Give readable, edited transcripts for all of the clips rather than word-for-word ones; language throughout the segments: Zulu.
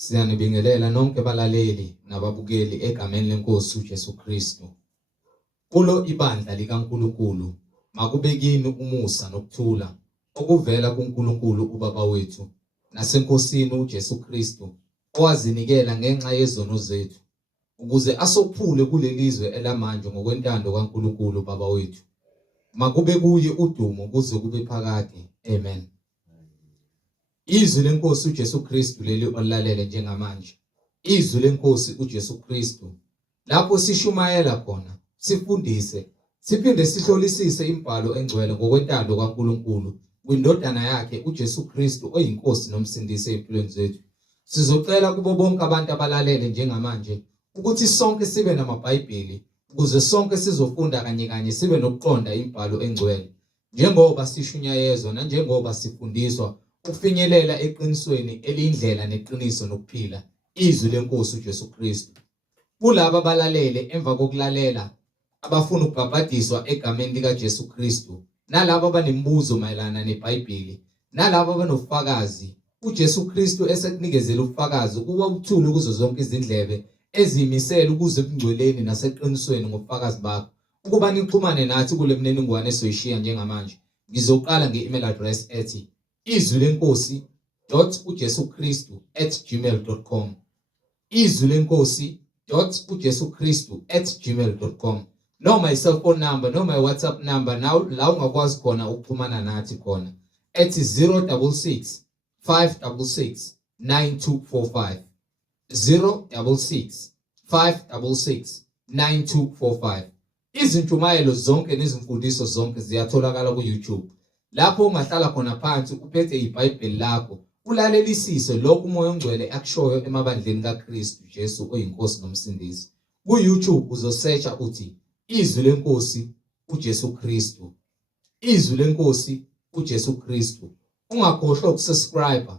Siyanibingelela nonke abalaleli nababukeli egameni leNkosi uJesu Kristu. Kulo ibandla likaNkulunkulu makube kini umusa nokuthula okuvela kuNkulunkulu uBaba wethu naseNkosini uJesu Kristu, owazinikela ngenxa yezono zethu ukuze asophule kulelizwe elamanje ngokwentando kaNkulunkulu Baba wethu. Makube kuye udumo kuze kube phakade. Amen. Izwi lenkosi uJesu Kristu leli olalele njengamanje. Izwi lenkosi uJesu Kristu lapho sishumayela khona, sifundise, siphinde sihlolisise imbhalo engcwele ngokwentando kaNkulunkulu kwindodana yakhe uJesu Kristu oyinkosi nomsindisi empilweni zethu. Sizocela kubo bonke abantu abalalele njengamanje ukuthi sonke sibe namaBhayibheli ukuze sonke sizofunda kanye sibe nokuqonda imbhalo engcwele, njengoba sishunyayezwa na njengoba sifundiswa ukufinyelela eqinisweni elindlela neqiniso nokuphila izwi lenkosi uJesu Kristu. Kulabo abalalele emva kokulalela abafuna ukubhabhadiswa egameni lika Jesu Kristu, nalabo abanemibuzo mayelana neBhayibheli, nalabo abanofakazi uJesu Kristu esekunikezela ubufakazi kuba ubuthule kuzo zonke izindlebe ezimisela ukuze kungcweleni naseqinisweni ngobufakazi bakho, ukuba nixhumane nathi kule mniningwane esoyishiya njengamanje. Ngizoqala nge-email address ethi izwilenkosi.ujesukristu@gmail.com, izwilenkosi.ujesukristu@gmail.com, noma i-cellphone number noma i-WhatsApp number la ungakwazi khona ukuxhumana nathi khona ethi 066 566 9245, 066 566 9245. Izintshumayelo zonke nezimfundiso zonke ziyatholakala ku-YouTube, lapho ungahlala khona phansi uphethe iBhayibheli lakho ulalelisise lokhu uMoya oNgcwele akushoyo emabandleni kaKristu Jesu oyinkosi nomsindisi. Ku-YouTube uzosearcha uthi izwi lenkosi uJesu Kristu, izwi lenkosi uJesu Kristu. Ungakhohlwa ukusubscribe,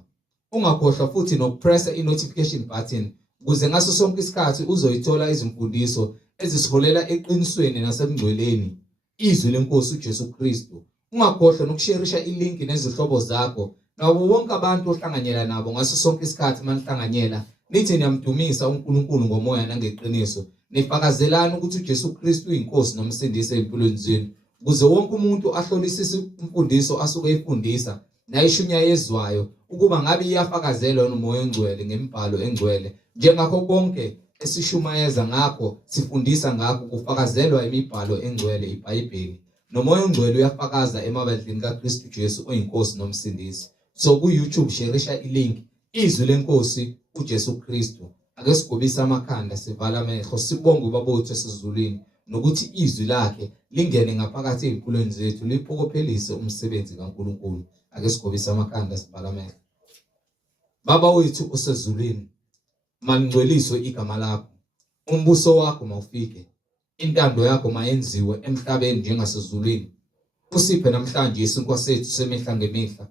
ungakhohlwa futhi nokupressa i-notification button ukuze ngaso sonke isikhathi uzoyithola izimfundiso ezisiholela eqinisweni nasekungcweleni izwi lenkosi uJesu Kristu. Ungakhohlwa nokusharisha ilinki nezihlobo zakho nabo bonke abantu ohlanganyela nabo ngaso sonke isikhathi manihlanganyela, nithi niyamdumisa uNkulunkulu ngomoya nangeqiniso, nifakazelana ukuthi uJesu Kristu uyinkosi nomsindisi empilweni zenu, ukuze wonke umuntu ahlolisise imfundiso asuke eyifundisa nayishunyayezwayo ukuba ngabe iyafakazelwa noMoya oNgcwele ngembhalo engcwele, njengakho konke esishumayeza ngakho sifundisa ngakho kufakazelwa imibhalo engcwele iBhayibheli. NoMoya oNgcwele uyafakaza emabandleni kaKristu Jesu oyinkosi nomsindisi. So ku-YouTube sharisha ilink izwi lenkosi uJesu Kristu. Ake sigobise amakhanda, sivala amehlo, sibonge uBaba wethu esezulwini nokuthi izwi lakhe lingene ngaphakathi ezimpilweni zethu liphokophelise umsebenzi kaNkulunkulu. Ake sigobise amakhanda, sivala amehlo. Baba wethu osezulwini, mangcweliswe igama lakho, umbuso wakho mawufike, intando yakho mayenziwe emhlabeni njengasezulwini. Usiphe namhlanje isinkwa sethu semihla ngemihla.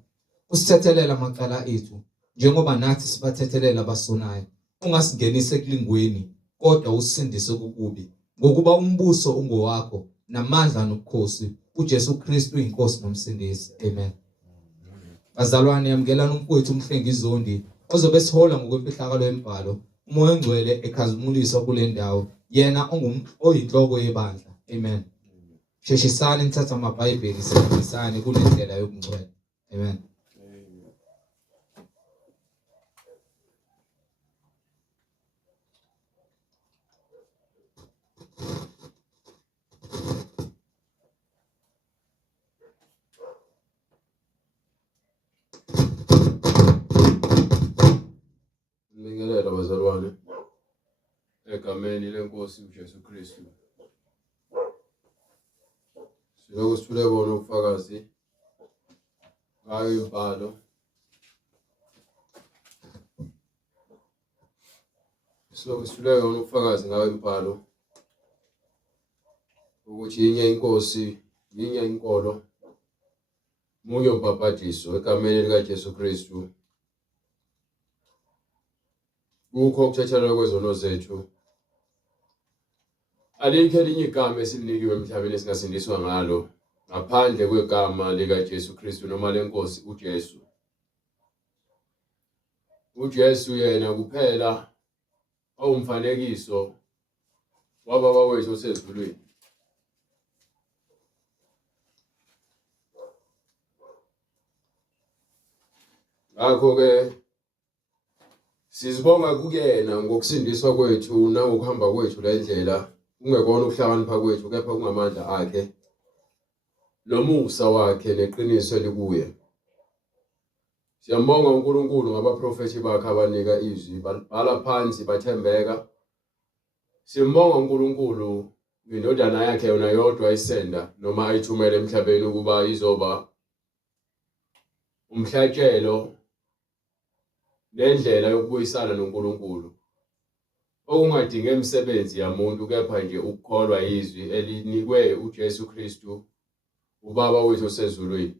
Usithethelele amacala ethu njengoba nathi sibathethelela abasonayo. Ungasingenise ekulingweni kodwa usindise kukubi, ngokuba umbuso ungowakho namandla nobukhosi uJesu Kristu uyinkosi nomsindisi. Amen. Bazalwane, yamkelana umfowethu uMhlengizondi ozobe sihola ngokwemfihlakalo yembhalo, uMoya oNgcwele ekhazimulisa kule ndawo, yena oyinhloko yebandla. Amen. Sheshisane nithatha amaBhayibheli sifundisane kule ndlela yokungcwele. Amen. Ngibingelela bazalwane egameni lenkosi uJesu Kristu. Silokhu sithule bona ubufakazi ngayo imbhalo. Silokhu sithule bona ubufakazi ngayo imbhalo ukuthi yinye inkosi, yinye inkolo, munye umbhaphathiso egameni likaJesu Kristu. Kukho ukuthethelwa kwezono zethu. Alikho elinye igama esilinikiwe emhlabeni esingasindiswa ngalo ngaphandle kwegama likaJesu Kristu noma lenkosi uJesu. uJesu yena kuphela awumfanekiso wababa wethu osezulwini. Ngakho-ke sizibonga kuyena ngokusindiswa kwethu nangokuhamba kwethu le ndlela, kungekona ukuhlakanipha kwethu kepha kungamandla akhe nomusa wakhe neqiniso elikuye. Siyambonga uNkulunkulu ngabaprofethi bakhe abanika izwi bala phansi bathembeka. Simbonga uNkulunkulu ngindodana yakhe yona yodwa isenda noma ayithumele emhlabeni ukuba izoba umhlatshelo nendlela yokubuyisana noNkulunkulu okungadinge imisebenzi yamuntu kepha nje ukukholwa izwi elinikwe uJesu Kristu ubaba wethu osezulwini.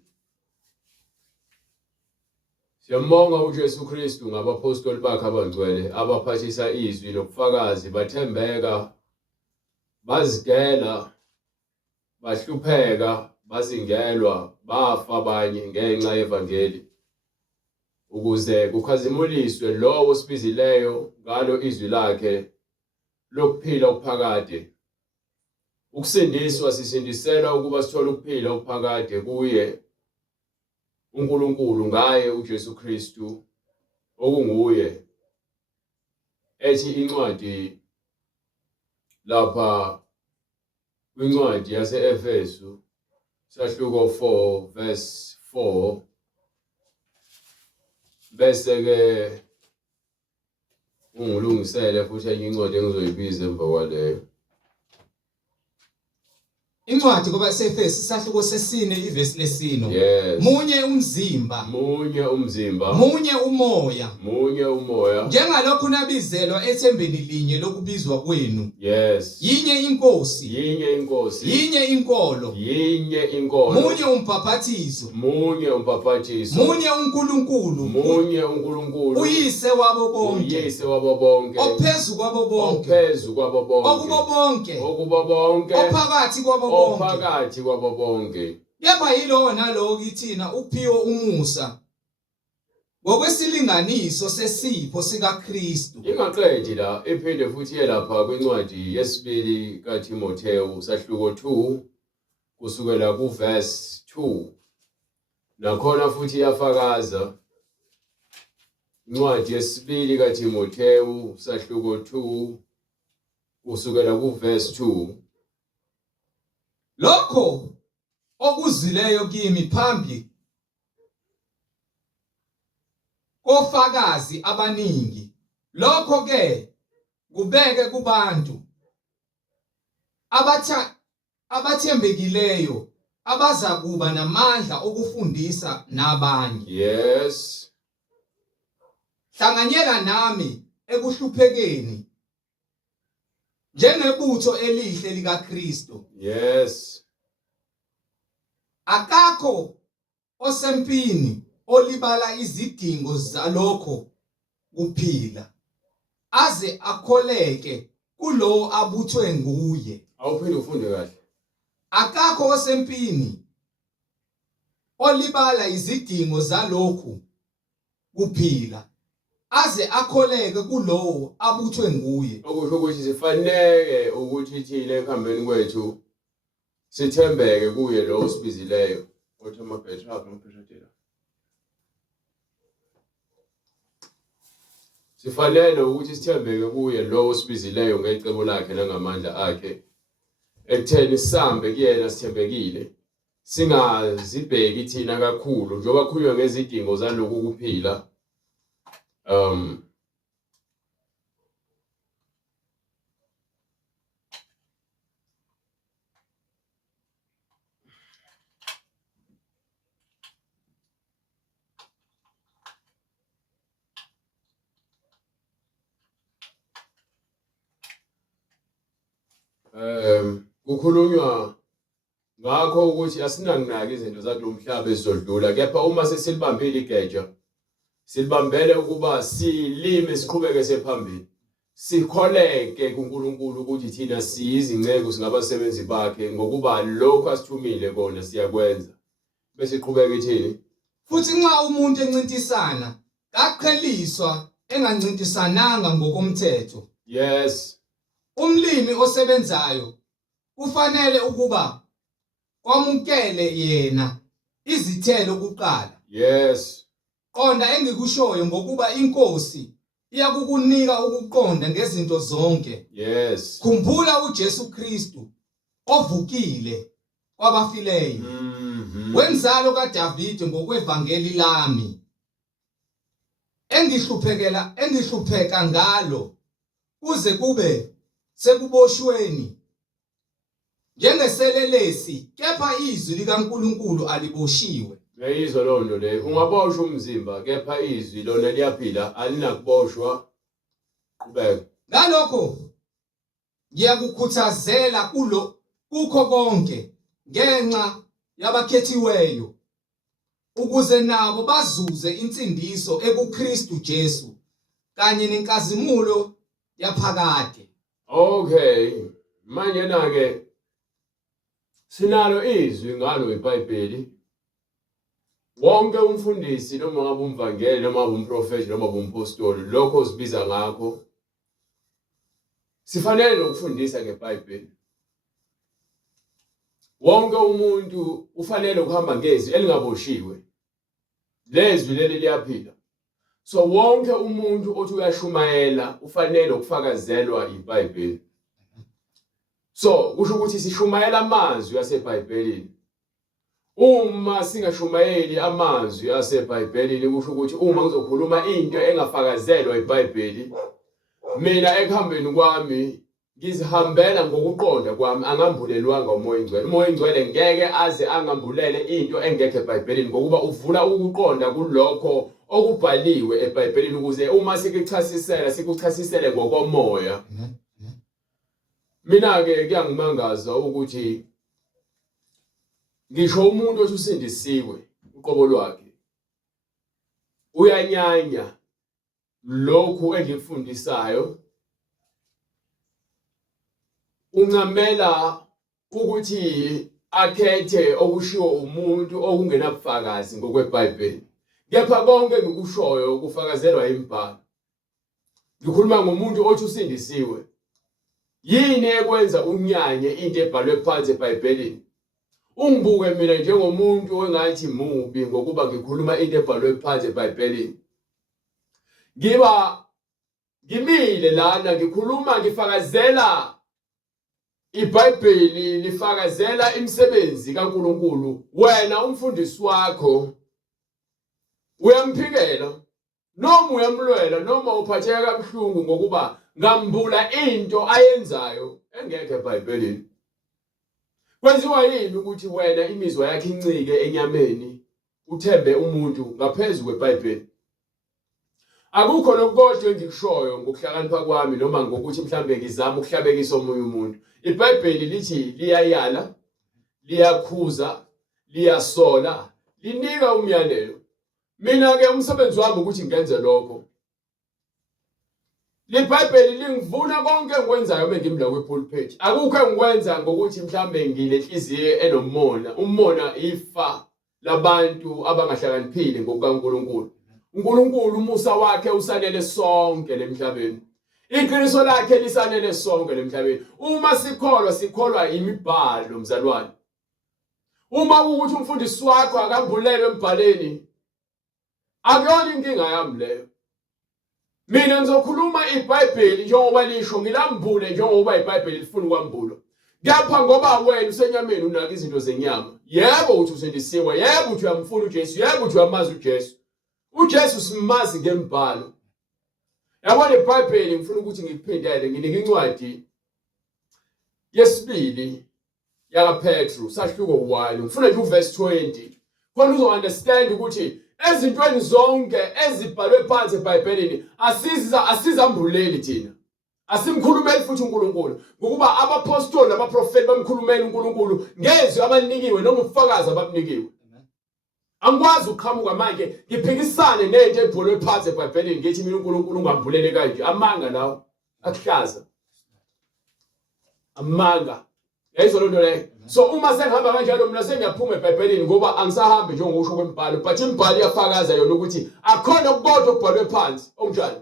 Siyambonga uJesu Kristu ngabapostoli bakhe abangcwele abaphathisa izwi nobufakazi bathembeka, bazigela, bahlupheka, bazingelwa, bafa abanye ngenxa yevangeli, ukuze kukhazimuliswe lowo osibizileyo ngalo izwi lakhe lokuphila okuphakade. Ukusindiswa sisindiselwa ukuba sithole ukuphila okuphakade kuye uNkulunkulu ngaye uJesu Kristu okunguye. Ethi incwadi lapha kwincwadi yase-Efesu sahluko 4 verse 4 bese-ke ungilungisele futhi enye incwadi engizoyibiza emva kwaleyo. Incwadi kwabaseFesu isahluko sesine ivesi lesino. Yes. Munye umzimba, munye umoya. Njengalokhu nabizelwa ethembeni linye lokubizwa kwenu. Yes. Yinye inkosi, yinye inkolo, munye umbhaphathizo, munye uNkulunkulu, uyise wabo bonke, ophezu kwabo bonke, okubo bonke, ophakathi kwabo bonke. Yaba yilo nalo kithina uphiwo umusa ngokwesilinganiso sesipho sikaKristu. Ingaqedi la ephinde futhi yelapha kwincwadi yesibili kaTimotheo sahluko 2 kusukela kuverse 2. Nakhona futhi yafakaza incwadi yesibili kaTimotheo sahluko 2 kusukela kuverse 2. Lokho okuzileyo kimi phambi kofakazi abaningi, lokho ke kubeke kubantu abathembekileyo abazakuba namandla okufundisa nabanye. Yes. Hlanganyela nami ekuhluphekeni njengebutho elihle likaKristu. Yes. Akakho osempini olibala izidingo zalokho kuphila aze akholeke kulo abuthwe nguye. Awuphinde ufunde kahle. Akakho osempini olibala izidingo zalokho kuphila aze akholeke kulo abuthwe nguye. Okusho ukuthi sifanele ukuthi thina ekuhambeni kwethu sithembeke kuye lo osibizileyo. Othi amabhetri akho ngiphethe. Sifanele ukuthi sithembeke kuye lo osibizileyo ngecebo lakhe nangamandla akhe. Ekutheni sihambe kuyena sithembekile. Singazibheki thina kakhulu njengoba kukhulunywa ngezidingo zalokhu kuphila. Kukhulunywa ngakho ukuthi asinanginaki izinto zakulomhlaba ezidlula, kepha uma sesilibambile igeja silibambele ukuba silime siqhubeke sephambili, sikholeke kuNkulunkulu ukuthi thina siyizinceke singabasebenzi bakhe ngokuba lokho asithumile kona siyakwenza, bese siqhubeka ithini. Futhi nxa umuntu encintisana aqheliswa engancintisananga ngokomthetho. Yes. Umlimi osebenzayo kufanele ukuba kwamukele yena izithelo kuqala. Yes. Qonda engikushoyo ngokuba inkosi iyakukunika ukuqonda ngezinto zonke. Yes. Khumbula uJesu Kristu ovukile kwabafileyo. Wenzalo kaDavide ngokwevangeli lami. Engihlupheka ngalo kuze kube sekuboshweni. Njengeselelesi kepha izwi likaNkulunkulu aliboshiwe. Ngiyizwa lo nto le. Ungaboshwa umzimba kepha izwi lona liyaphila alinakuboshwa. Qhubeka. Ngalokho ngiyakukhuthazela kukho konke ngenxa yabakhethiweyo ukuze nabo bazuze insindiso ekuKristu Jesu kanye nenkazimulo yaphakade. Okay. Manje na ke sinalo izwi ngalo iBhayibheli. Wonke umfundisi noma ngabe umvangeli noma umprofeti noma umpostoli lokho sibiza ngakho sifanele ukufundisa ngeBhayibheli. Wonke umuntu ufanele ukuhamba ngezwi elingaboshiwe. Lezwi leli liyaphila. So wonke umuntu othi uyashumayela ufanele ukufakazelwa iBhayibheli. So kusho ukuthi sishumayela amazwi aseBhayibhelini. Uma singashumayeli amazwi aseBhayibhelini kusho ukuthi uma ngizokhuluma into engafakazelwa iBhayibheli, mina ekuhambeni kwami ngizihambela ngokuqonda kwami, angambulelwanga umoya ingcwele. Umoya ingcwele ngeke aze angambulele into engekho eBhayibhelini ngokuba uvula ukuqonda kulokho okubhaliwe eBhayibhelini ukuze uma sikuchasisele ngokomoya. Mina ke kuyangimangaza ukuthi ngisho umuntu osindisiwe uqobo lwakhe uyanyanya lokhu engikufundisayo, uncamela ukuthi akhethe okushiwo umuntu okungenabufakazi ngokweBhayibheli. Kepha konke engikushoyo ukufakazelwa imibhalo. Ngikhuluma ngomuntu othi usindisiwe. Yini ekwenza unyanye into ebhalwe phansi eBhayibhelini? Ungibuke mina njengomuntu engathi mubi ngokuba ngikhuluma into ebhalwe phansi eBhayibhelini. Ngimile lana ngikhuluma ngifakazela iBhayibheli lifakazela imisebenzi kaNkulunkulu. Wena umfundisi wakho uyamphikela noma uyamlwela noma uphatheka kabuhlungu ngokuba ngambula into ayenzayo engekho eBhayibhelini. Kwenziwa yini ukuthi wena imizwa yakhe incike enyameni uthembe umuntu ngaphezulu kweBhayibheli? Akukho nokukodwa engikushoyo ngokuhlakanipha kwami noma ngokuthi mhlambe ngizama ukuhlabekisa omunye umuntu. iBhayibheli lithi liyayala, liyakhuza, liyasola, linika umyalelo. Mina ke umsebenzi wami ukuthi ngenze lokho. LeBhayibheli lingivuna konke engikwenzayo uma ngimla kwe-pulpit. Akukho engikwenza ngokuthi mhlambe nginenhliziyo enomona. Umona ifa labantu abangahlakaniphile ngokukaNkulunkulu. uNkulunkulu umusa wakhe usanele sonke lemhlabeni. Iqiniso lakhe lisanele sonke lemhlabeni. Uma sikholwa imibhalo mzalwane. Uma ukuthi umfundisi wakho akambulelwe embhaleni, akuyona inkinga yami leyo. Mina ngizokhuluma iBhayibheli njengoba lisho, ngilambule njengoba iBhayibheli lifuna ukwambula. Kepha ngoba wena usenyameni unaka izinto zenyama, yebo uthi usindisiwe, yebo uthi uyamfuna uJesu, yebo uthi uyamazi uJesu. uJesu simazi ngembhalo. Yabona iBhayibheli ngifuna ukuthi ngikuphindele, nginika incwadi yesibili yakaPetru sahluko 1. Ngifuna nje uverse 20. Khona uzo-understand ukuthi ezintweni zonke ezibhalwe phansi eBhayibhelini asizambuleli thina. Asimkhulumeli futhi uNkulunkulu ngokuba abapostoli nabaprofeti bamkhulumela uNkulunkulu ngezwi abanikiwe noma ubufakazi ababunikiwe. Angikwazi ukuqhamuka manje ngiphikisane nento ebhalwe phansi eBhayibhelini ngithi mina uNkulunkulu ungambulele kanje. Amanga lawo akuhlaza. Amanga. Yayizwa lento le. So uma sengihamba kanjalo mina sengiyaphuma eBhayibhelini ngoba angisahambi nje ngokusho kwemibhalo but imibhalo iyafakaza yona ukuthi akhona okukodwa okubhalwe phansi onjani.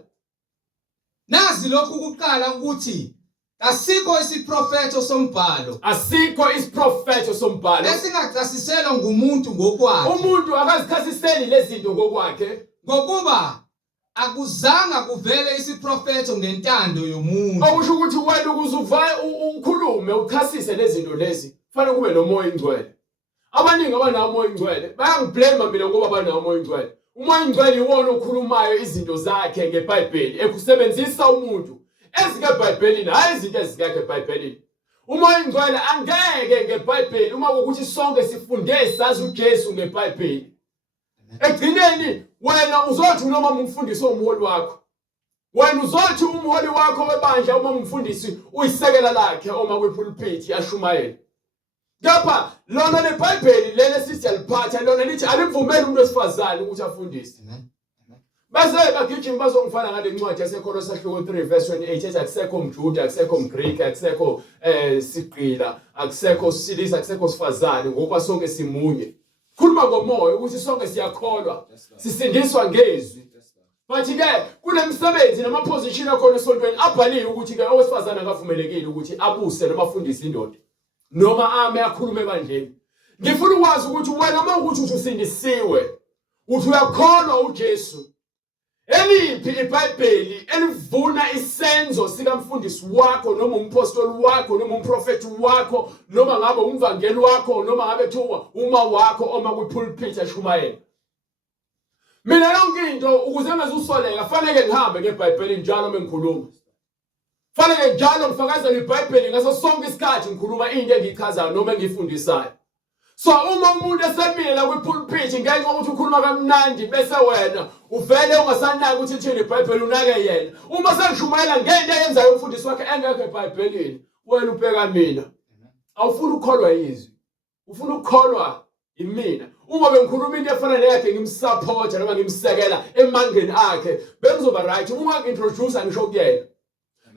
Nazi lokhu kuqala ukuthi asikho isiprofeto sombhalo. Asikho isiprofeto sombhalo Esingachasiselwa ngumuntu ngokwakhe. Umuntu akazichasiseli lezi zinto ngokwakhe Ngokuba akuzanga kuvele isiprofeto ngentando yomuntu. Okusho ukuthi wena ukuzuva ukhulume uchasise lezi zinto lezi kufanele kube nomoya ingcwele. Abaningi abanawo umoya ingcwele bayangiblame mina ngoba banawo umoya ingcwele. Umoya ingcwele iwona okhulumayo izinto zakhe ngeBhayibheli ekusebenzisa umuntu ezikeBhayibhelini hayi izinto ezingekho eBhayibhelini. Umoya ingcwele angeke ngeBhayibheli uma ukuthi sonke sifunde sazi uJesu ngeBhayibheli. Egcineni wena uzothi noma umfundisi omholi wakho. Wena uzothi umholi wakho webandla uma umfundisi uyisekela lakhe uma kwipulpit yashumayela. Ngapha lona leBhayibheli lele sithi aliphatha lona lithi alimvumeli umuntu wesifazane ukuthi afundise. Bese bagijima bazongifana ngale ncwadi yaseKolosi sahluko 3 verse 28 ethi akusekho umJuda akusekho umGreek akusekho siqila akusekho silisa akusekho sifazane ngoba sonke simunye. Khuluma ngomoya ukuthi sonke siyakholwa sisindiswa ngezwi. Bathi ke kunemsebenzi namaposition akhona esontweni abhaliwe ukuthi ke owesifazane akavumelekile ukuthi abuse noma afundise indoda noma ame akhulume bandleni. Ngifuna ukwazi ukuthi wena uma ukuthi usindisiwe uthi uyakholwa uJesu. Eliphi iBhayibheli elivuna isenzo sikamfundisi wakho noma umpostoli wakho noma umprofeti wakho noma ngabe umvangeli wakho noma ngabe thuwa uma wakho oma kwipulpit ashumayela. Mina yonke into ukuze ngazusoleka fanele ngihambe ngeBhayibheli njalo mengikhuluma. Fanele njalo ngifakazele iBhayibheli ngaso sonke isikhathi ngikhuluma into engiyichazayo noma engifundisayo. So uma umuntu esemile kwipulpit ngenxa ukuthi ukhuluma kamnandi bese wena uvele ungasanaki ukuthi ithini iBhayibheli unake yena. Uma sengishumayela ngento eyenzayo umfundisi wakhe engekho eBhayibhelini wena ubheka mina. Awufuni ukukholwa yizwi. Ufuna ukukholwa imina. Uma bengikhuluma into efana neyakhe ngimsupporta noma ngimsekela emandleni akhe bengizoba right uma ngintroduce ngisho kuyena.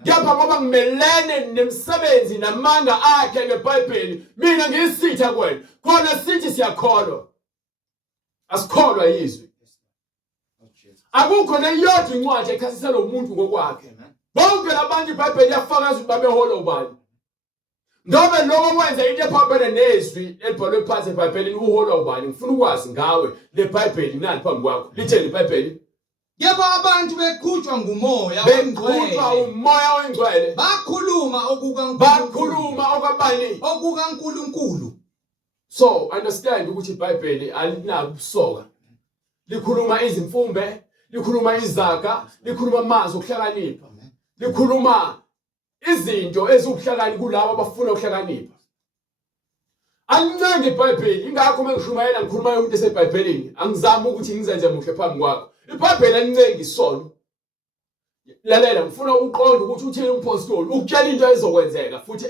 Ngapha ngoba ngimelene nemsebenzi namanga akhe ngeBhayibheli mina ngiyisitha kwena khona sithi siyakholwa asikholwa yizwi. Akukho neyodwa incwadi echasisela umuntu ngokwakhe. Bonke labantu iBhayibheli yafakaza ukuthi babehola ubani. Ngoba lokho kwenza into ephambene nezwi elibhalwe phansi eBhayibhelini uhola ubani. Ngifuna ukwazi ngawe leBhayibheli nani phambi kwakho litheni iBhayibheli. Yebo abantu beqhutshwa ngumoya beqhutshwa umoya oyingcwele bakhuluma okukaNkulunkulu. So understand ukuthi iBhayibheli alinabusoka. Likhuluma izimfumbe, likhuluma izaga, likhuluma amazwi okuhlakanipha. Likhuluma izinto eziwubuhlakani kulabo abafuna ukuhlakanipha. Angincenge iBhayibheli ingakho mengishumayela ngikhuluma yonke into eseBhayibhelini angizami ukuthi ngizenze muhle phambi kwakho. iBhayibheli alincengi isono. Lalela ngifuna uqonde ukuthi uthini umpostoli ukutshela into ezokwenzeka futhi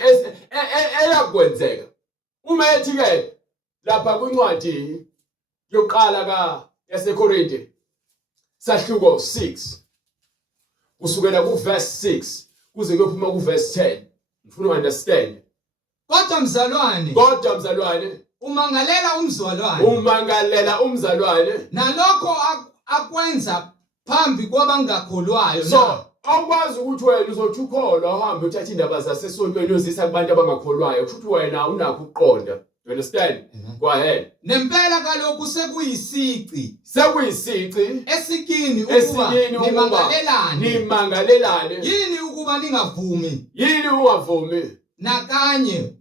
eyakwenzeka. Uma ethi ke lapha kwincwadi yokuqala yaseKorinte sahluko 6 kusukela kuverse 6 kuze kuyophuma kuverse 10 ngifuna uunderstand. Kodwa mzalwane umangalela umzalwane nalokho akwenza phambi kwabangakholwayo. So awukwazi ukuthi wena uzothi ukholwa uhambe uthatha indaba zasesontweni uyozisa kubantu abangakholwayo futhi wena unakho ukuqonda. You understand? Go ahead. Nempela kalokhu sekuyisici esikini ukuba nimangalelane. Yini ukuba ningavumi? Yini ungavumi? Nakanye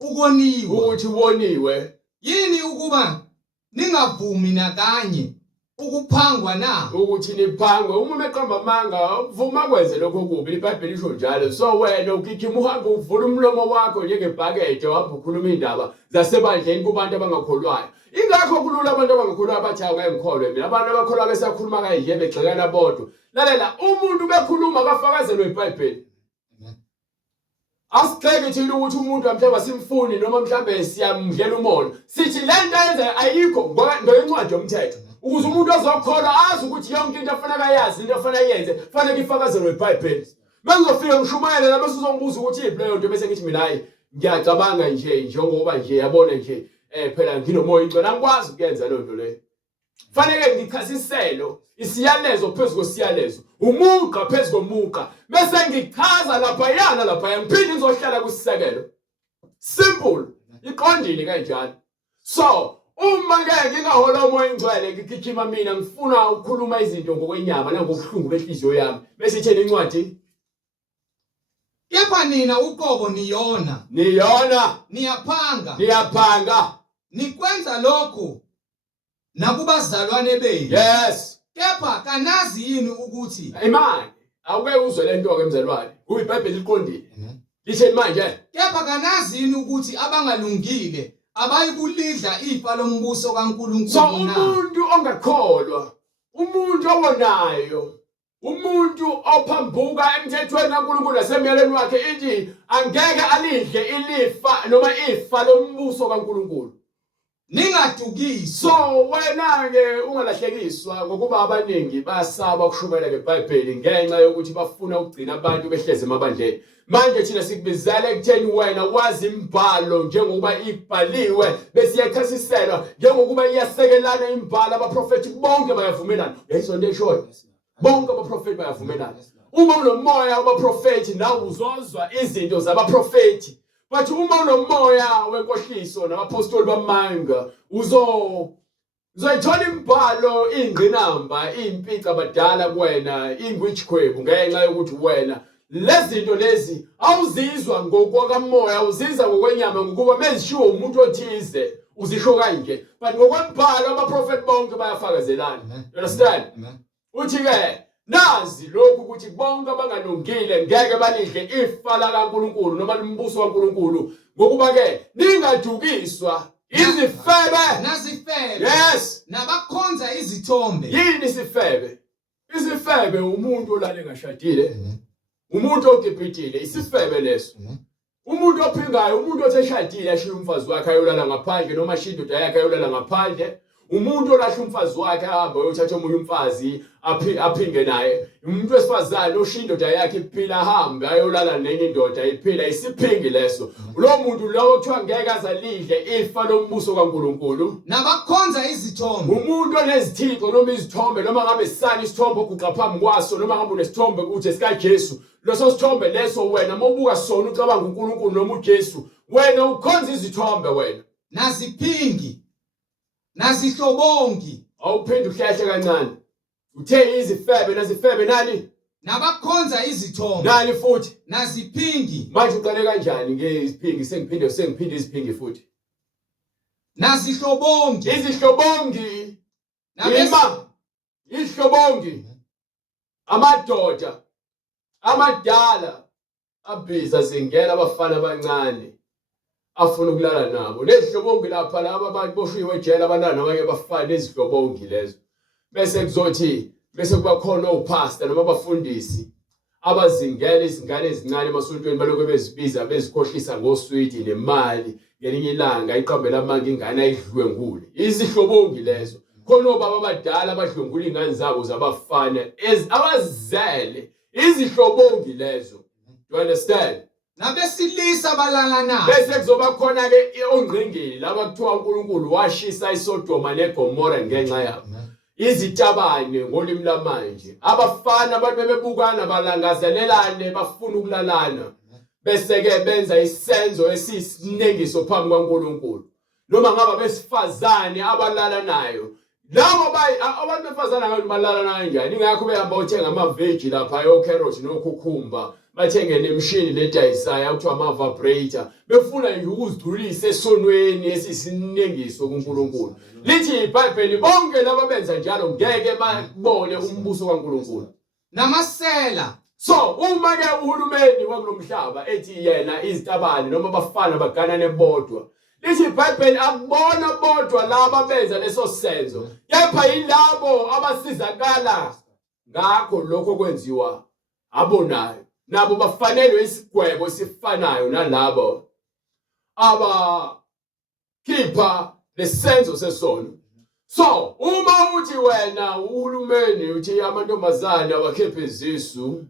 ukoniwa. Ukuthi woniwe. Yini ukuba ningavumi nakanye ukuphangwa na? Ukuthi niphangwe uma meqamba amanga uvuma kwenze lokho kubi iBhayibheli isho njalo. So wena ukigima uhambe uvula umlomo wakho njengebhakede wapha ukhuluma indaba zasebandleni kubantu abangakholwayo. Ingakho kulula abantu abangakholwayo bathi awake ngikholwe mina. Abantu abakholwayo besakhuluma kanje begxekana bodwa. Lalela umuntu bekhuluma akafakazelwe iBhayibheli. Asigxeke thina ukuthi umuntu mhlawumbe simfuni noma mhlawumbe siyamdlela umoya. Sithi le nto yenza ayikho ngencwadi yomthetho. Ukuze umuntu azokholwa azi ukuthi yonke into afanele ayazi into afanele yenze fanele ifakazelwe iBhayibheli. Mangizofika ngishumayela nabese uzongibuza ukuthi iphi leyo nto bese ngithi mina hayi ngiyacabanga nje njengoba nje yabona nje phela nginomoya ingcwele angikwazi ukuyenza lo nto le. Fanele ngichasiselo isiyalezo phezulu kwesiyalezo umuqa phezulu komuqa bese ngichaza lapha yana lapha ngiphinde ngizohlala kusisekelo. Simple iqondile kanjalo. So uma ke ngingahola umoya ingcwele ngigijima mina ngifuna ukukhuluma izinto ngokwenyama nangokuhlungu behliziyo yami bese ithena incwadi Kepha nina uqobo niyona niyaphanga nikwenza lokhu nakubazalwane benu. yes Kepha kanazi yini ukuthi imani awuke uzwe lento ke mzalwane kuyiBhayibheli liqondile litheni manje kepha kanazi yini ukuthi abangalungile abayikulidla ifa lombuso kaNkulunkulu so na. umuntu ongakholwa umuntu obonayo umuntu ophambuka emthethweni kaNkulunkulu nasemyalweni wakhe ithi angeke alidle ilifa noma ifa lombuso kaNkulunkulu. Ningadukiswa. So wena ke ungalahlekiswa ngokuba abaningi basaba ukushumela ngeBhayibheli ngenxa yokuthi bafuna ukugcina abantu behleze emabandleni. Manje thina sikubizela ekutheni wena wazi imbhalo njengokuba ibhaliwe bese iyachasiselwa njengokuba iyasekelana imbhalo abaprofeti bonke bayavumelana. Yayisonto eshoyo. Bonke abaprofeti bayavumelana. Uma unomoya wabaprofeti nawe uzozwa izinto zabaprofeti. But uma unomoya wenkohliso nabapostoli bamanga uzoyithola imbhalo ingqinamba impica abadala kuwena ingwichkhwebu ngenxa yokuthi wena lezinto lezi awuzizwa ngokwakamoya uzizwa ngokwenyama ngokuba mezishiwo umuntu othize uzisho kanje but ngokwembhalo abaprofeti bonke bayafakazelana. You understand? Uthi ke nazi lokhu ukuthi bonke abangalungile ngeke balidle ifa lakaNkulunkulu noma lumbuso kaNkulunkulu ngokuba ke ningadukiswa izifebe nazifebe yes nabakhonza izithombe. yini isifebe? Isifebe umuntu olale ngashadile umuntu ogibhidile isifebe leso. Umuntu ophingayo umuntu otheshadile ashiya umfazi wakhe ayolala ngaphandle noma ashiya indoda yakhe ayolala ngaphandle. Umuntu olahla umfazi wakhe ahamba uyothatha omunye umfazi aphinge naye. Umuntu wesifazane oshiya indoda yakhe iphila ahambe ayolala nenye indoda iphila isiphingi leso. Lo muntu lowo kuthiwa ngeke azalidle ifa lombuso kaNkulunkulu. Nabakhonza izithombe. Umuntu onezithixo noma izithombe noma ngabe sisani isithombe oguqa phambi kwaso noma ngabe unesithombe ukuthi sikaJesu. Leso sithombe leso wena mobuka sona ucabanga uNkulunkulu noma uJesu wena ukhonza izithombe wena. Naziphingi nazihlobongi awuphinde uhlehle kancane uthe izifebe nazifebe nani nabakhonza izithombe nani futhi naziphingi. Manje uqale kanjani ngeziphingi sengiphinde iziphingi futhi nazihlobongi izihlobongi ihlobongi amadoda amadala abhiza zingela abafana abancane afuna ukulala nabo. Lezihlobongi lapha laba abantu boshiwe ejele abantwana abanye bafana lezihlobongi lezo. Bese kuzothi bese kuba khona opastor noma abafundisi abazingela izingane ezincane emasontweni balokho bezibiza bezikhohlisa ngoswidi nemali ngelinye ilanga iqambe lamanga ingane ayidlwengule. Izihlobongi lezo. Khona obaba abadala abadlwengula ingane zabo zabafana abazele izihlobongi lezo. You understand? Nabesilisa balala nabo. Bese kuzoba khona ke ongqingili laba kuthiwa uNkulunkulu washisa iSodoma neGomora ngenxa yabo. Izitabane ngolimi lamanje. Abafana abantu bebebukana balangazelelane bafuna ukulalana. Bese ke benza isenzo esisinengiso phambi kaNkulunkulu. Noma ngaba besifazane abalala nayo. Labo abantu befazana ngayo balala kanjani? Ingakho behamba uthenga amaveji lapha yocarrot nokhukhumba. Bathenge nemishini ledayisayo kuthiwa ama-vibrator befuna nje ukuzidlulisa esonweni esisinengiso kuNkulunkulu. Lithi iBhayibheli bonke laba benza njalo ngeke babone umbuso kaNkulunkulu. Namasela. So uma ke uhulumeni wakulomhlaba ethi yena izitabane noma abafana baganane bodwa. Lithi iBhayibheli akubona bodwa laba benza leso senzo. Kepha yilabo abasizakala ngakho lokho kwenziwa abonayo. Nabo bafanelwe isigwebo esifanayo nalabo abakhipha lesenzo sesono. So uma uthi wena uhulumeni uthi amantombazane abakhephe izisu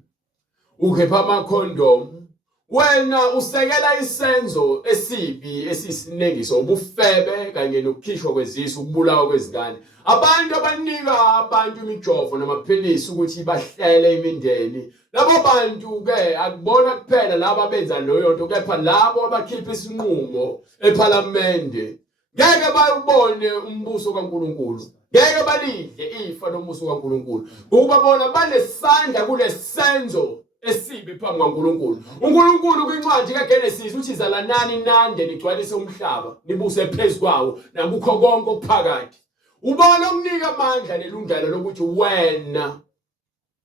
ukhipha amakhondom wena usekela isenzo esibi esisinengiso ubufebe kanye nokukhishwa kwezisu ukubulawa kwezingane abantu abanika abantu imijovo namaphilisi ukuthi bahlele imindeni labo bantu ke akubona kuphela labo abenza leyo nto kepha labo abakhipha isinqumo ePhalamende ngeke bayubone umbuso kaNkuluNkulu ngeke balidle ifa lombuso kaNkuluNkulu ukuba bona banesandla kulesenzo esibi phambi kaNkuluNkulu. uNkulunkulu kwincwadi kaGenesis uthi zalanani nande nigcwalise umhlaba nibuse phezukwawo nakukho konke okuphakathi. Ubona ukunika amandla nelungelo lokuthi wena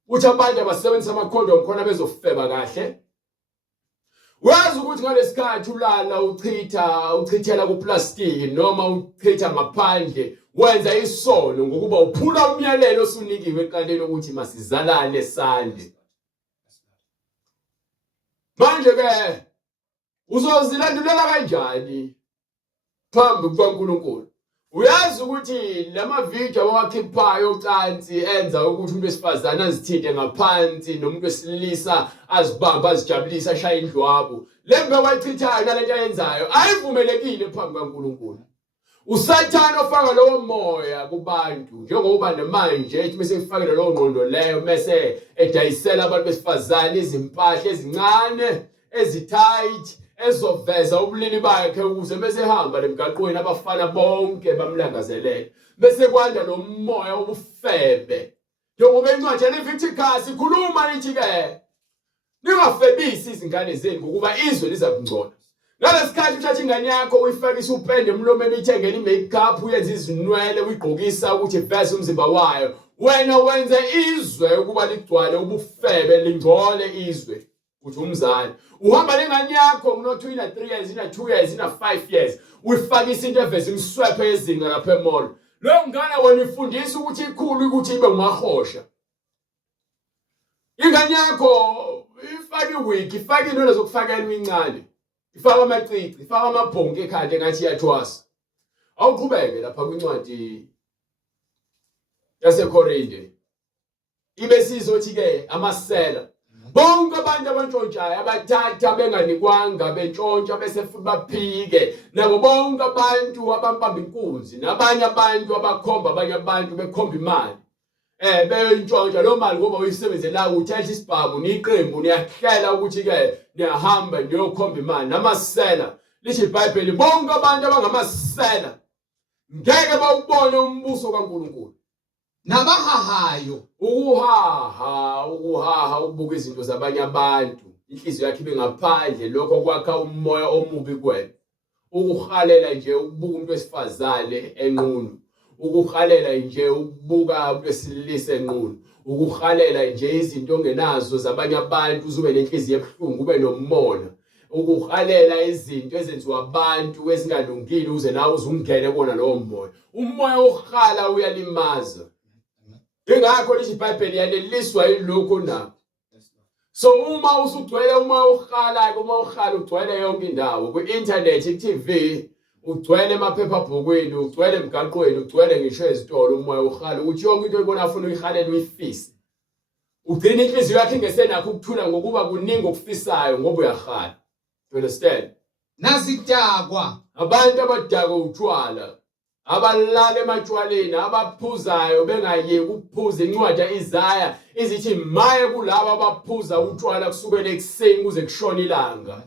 uthi abantu abasebenzisa amakhondom khona bezofeba kahle. Wazi ukuthi ngalesikhathi ulala uchithela kuplastiki noma uchitha ngaphandle wenza isono ngokuba uphula umyalelo osunikiwe eqaleni ukuthi masizalane sande. Manje ke uzozilandulela kanjani phambi kukaNkulunkulu? Uyazi ukuthi lamavidiyo abawakhiphayo ocansi enza ukuthi umuntu wesifazane azithinte ngaphansi nomuntu wesilisa azibamba azijabulisa ashaya indlwabu. Lembe wayichithayo nalento ayenzayo ayivumelekile phambi kaNkulunkulu. Usathane ofaka lowo moya kubantu njengoba namanje ethi bese efakile lowo ngqondo leyo bese edayisela abantu besifazane izimpahla ezincane ezitight ezoveza ubulili bakhe ukuze bese ehamba lemgaqweni abafana bonke bamlangazelele bese kwanda lo moya obufebe njengoba incwadi yaLeviticus ikhuluma lithi ke ningafebisi izingane zenu ngokuba izwe liza kungcola. Ngalesikhathi uthatha ingane yakho uyifakisa upende emlomeni uyithengele i-makeup uyenza izinwele uyigqokisa ukuthi iveze umzimba wayo wena wenze izwe ukuba ligcwale ubufebe lingcole izwe uthi umzali uhamba nengane yakho unothi ina 3 years ina 2 years ina 5 years uyifakisa into eveza imswephe yezinga lapha emall leyo ngane wena ifundisa ukuthi ikhulu ukuthi ibe ngumahosha. Ingane yakho ifaka iwig ifaka into zokufakela imincane ifaka amacici ifaka amabhonke ekhanda engathi iyathwasa. Awuqhubeke lapha kwincwadi yaseKorinte ibe sizothi ke amasela bonke abantu abantshontshayo abathatha benganikwanga bentshontsha bese futhi baphike nabo bonke abantu abambamba inkunzi nabanye abantu abakhomba abanye abantu bekhomba imali beyintshontsha lo mali ngoba uyisebenzela uthatha isibhamu niqembu niyahlela ukuthi ke niyahamba niyokhomba imali namasela lithi iBhayibheli bonke abantu abangamasela ngeke bawubone umbuso kaNkuluNkulu. Nabahahayo ukuhaha ubuka izinto zabanye abantu inhliziyo yakhe ibe ngaphandle lokho kwakha umoya omubi kuwena. Ukuhalela nje ukubuka umuntu wesifazane enqunu ukuhalela nje ukubuka umuntu wesilisa enqunu ukuhalela nje izinto ongenazo zabanye abantu uzube nenhliziyo ebuhlungu ube nomona ukuhalela izinto ezenziwa abantu ezingalungile uze nawe uzungene kona lowo moya. Umoya ohala uyalimaza. Ingakho lithi iBhayibheli yaleliswa yilokho nakho. So uma usugcwele uma uhala ugcwele yonke indawo ku-internet ku-TV ugcwele emaphephabhukwini ugcwele emgaqweni ugcwele ngisho ezitolo umoya uhala ukuthi yonke into oyibona afuna uyihalela uyifise. Ugcina inhliziyo yakhe ingesenakho ukuthula ngokuba kuningi okufisayo ngoba uyahala. You understand? nasidakwa Abantu abadakwa utshwala abalala ematshwaleni abaphuzayo bengayeki ukuphuza incwadi yaIsaya izithi maye kulabo abaphuza utshwala kusukela ekuseni kuze kushona ilanga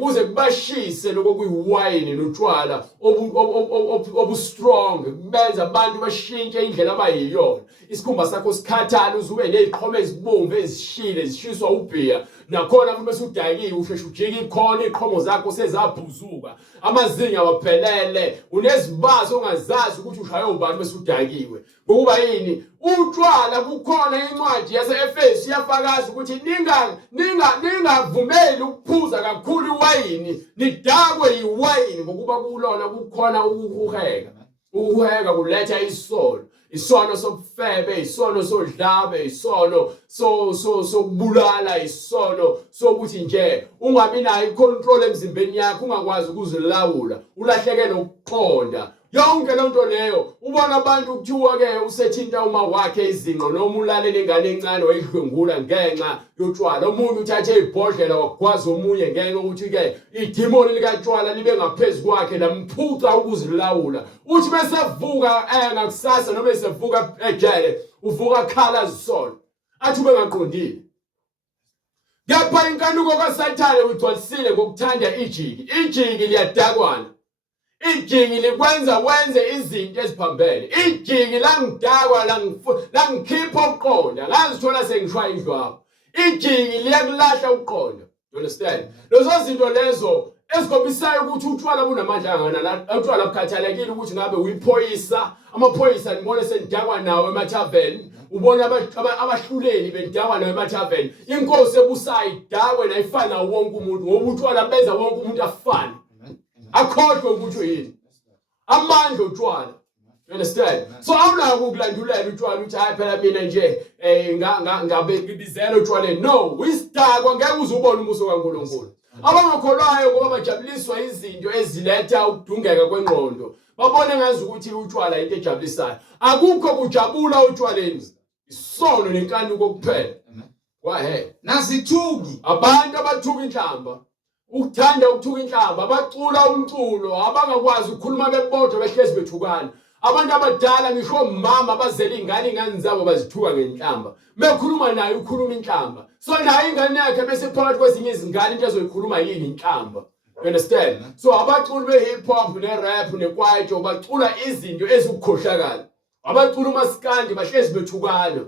kuze kubashise lokho kuyiwayini notshwala obu strong kubenza abantu bashintshe indlela abayiyona. Isikhumba sakho sikhathala uzube neziqhome ezibomvu ezishile zishiswa ubhiya nakhona futhi bese udayikiwe usheshe ujike ikhona iqhomo zakho sezabhuzuka amazinga waphelele unezibazo ongazazi ukuthi ushaye ubani bese udayikiwe ngokuba yini utshwala kukhona incwadi yaseEfesu iyafakaza ukuthi ningavumeli ukuphuza kakhulu iwayini nidakwe iwayini ngokuba kulona kukhona ukuheka kuletha isono sobufebe isono sodlabe isono sokubulala isono sokuthi nje ungabi nayo icontrol emzimbeni yakho ungakwazi ukuzilawula ulahlekelwe ukuqonda yonke lonto leyo ubona abantu kuthiwa ke usethinta uma wakhe izinqo noma ulalele ingane encane wayidlwengula ngenxa yotshwala omunye uthathe ibhodlela wakwazi omunye ngenxa ukuthi ke idimoni likatshwala libe ngaphezulu kwakhe lamphuca ukuzilawula uthi bese vuka ngakusasa noma esevuka ejele uvuka khala zisolo athi ube ngaqondile kepha inkanuko kaSathane uyigcwalisile ngokuthanda ijiki liyadakwana ijiki likwenza wenze izinto eziphambene ijiki langidakwa langikhipha ukuqonda ngazithola sengishwa indlwabu ijiki liyakulahla ukuqonda you understand lezo zinto lezo ezikhombisayo ukuthi utshwala bunamandla angana utshwala bukhathalekile ukuthi ngabe uyiphoyisa amaphoyisa nibone sendakwa nawo emathaveni ubona abahluleli bendakwa nawo emathaveni inkosi ebusayo idakwe nayifana wonke umuntu ngoba utshwala benza wonke umuntu afane akhohlwe ukuthi yini amandla utshwala you understand so awunako ukulandulela utshwala ukuthi hayi phela mina nje ngabe ngibizela utshwala no wisidakwa ngeke uzubone umuso kaNkulunkulu abangakholwayo ngoba bajabuliswa izinto eziletha ukudungeka kwengqondo babone ngazi ukuthi utshwala into ejabulisayo akukho kujabula utshwaleni isono nenkanuko kuphela wahe nasithuki abantu abathuka inhlamba ukuthanda ukuthuka inhlamba abacula umculo abangakwazi ukukhuluma bebodwa behlezi bethukana abantu abadala ngisho mama abazela ingane zabo bazithuka ngenhlamba bekhuluma naye ukhuluma inhlamba so naye ingane yakhe bese phakathi kwezinye izingane into ezoyikhuluma yini inhlamba you understand so abaculi behip hop ne-rap nekwaito bacula izinto ezikukhohlakala abacula umaskandi bahlezi bethukana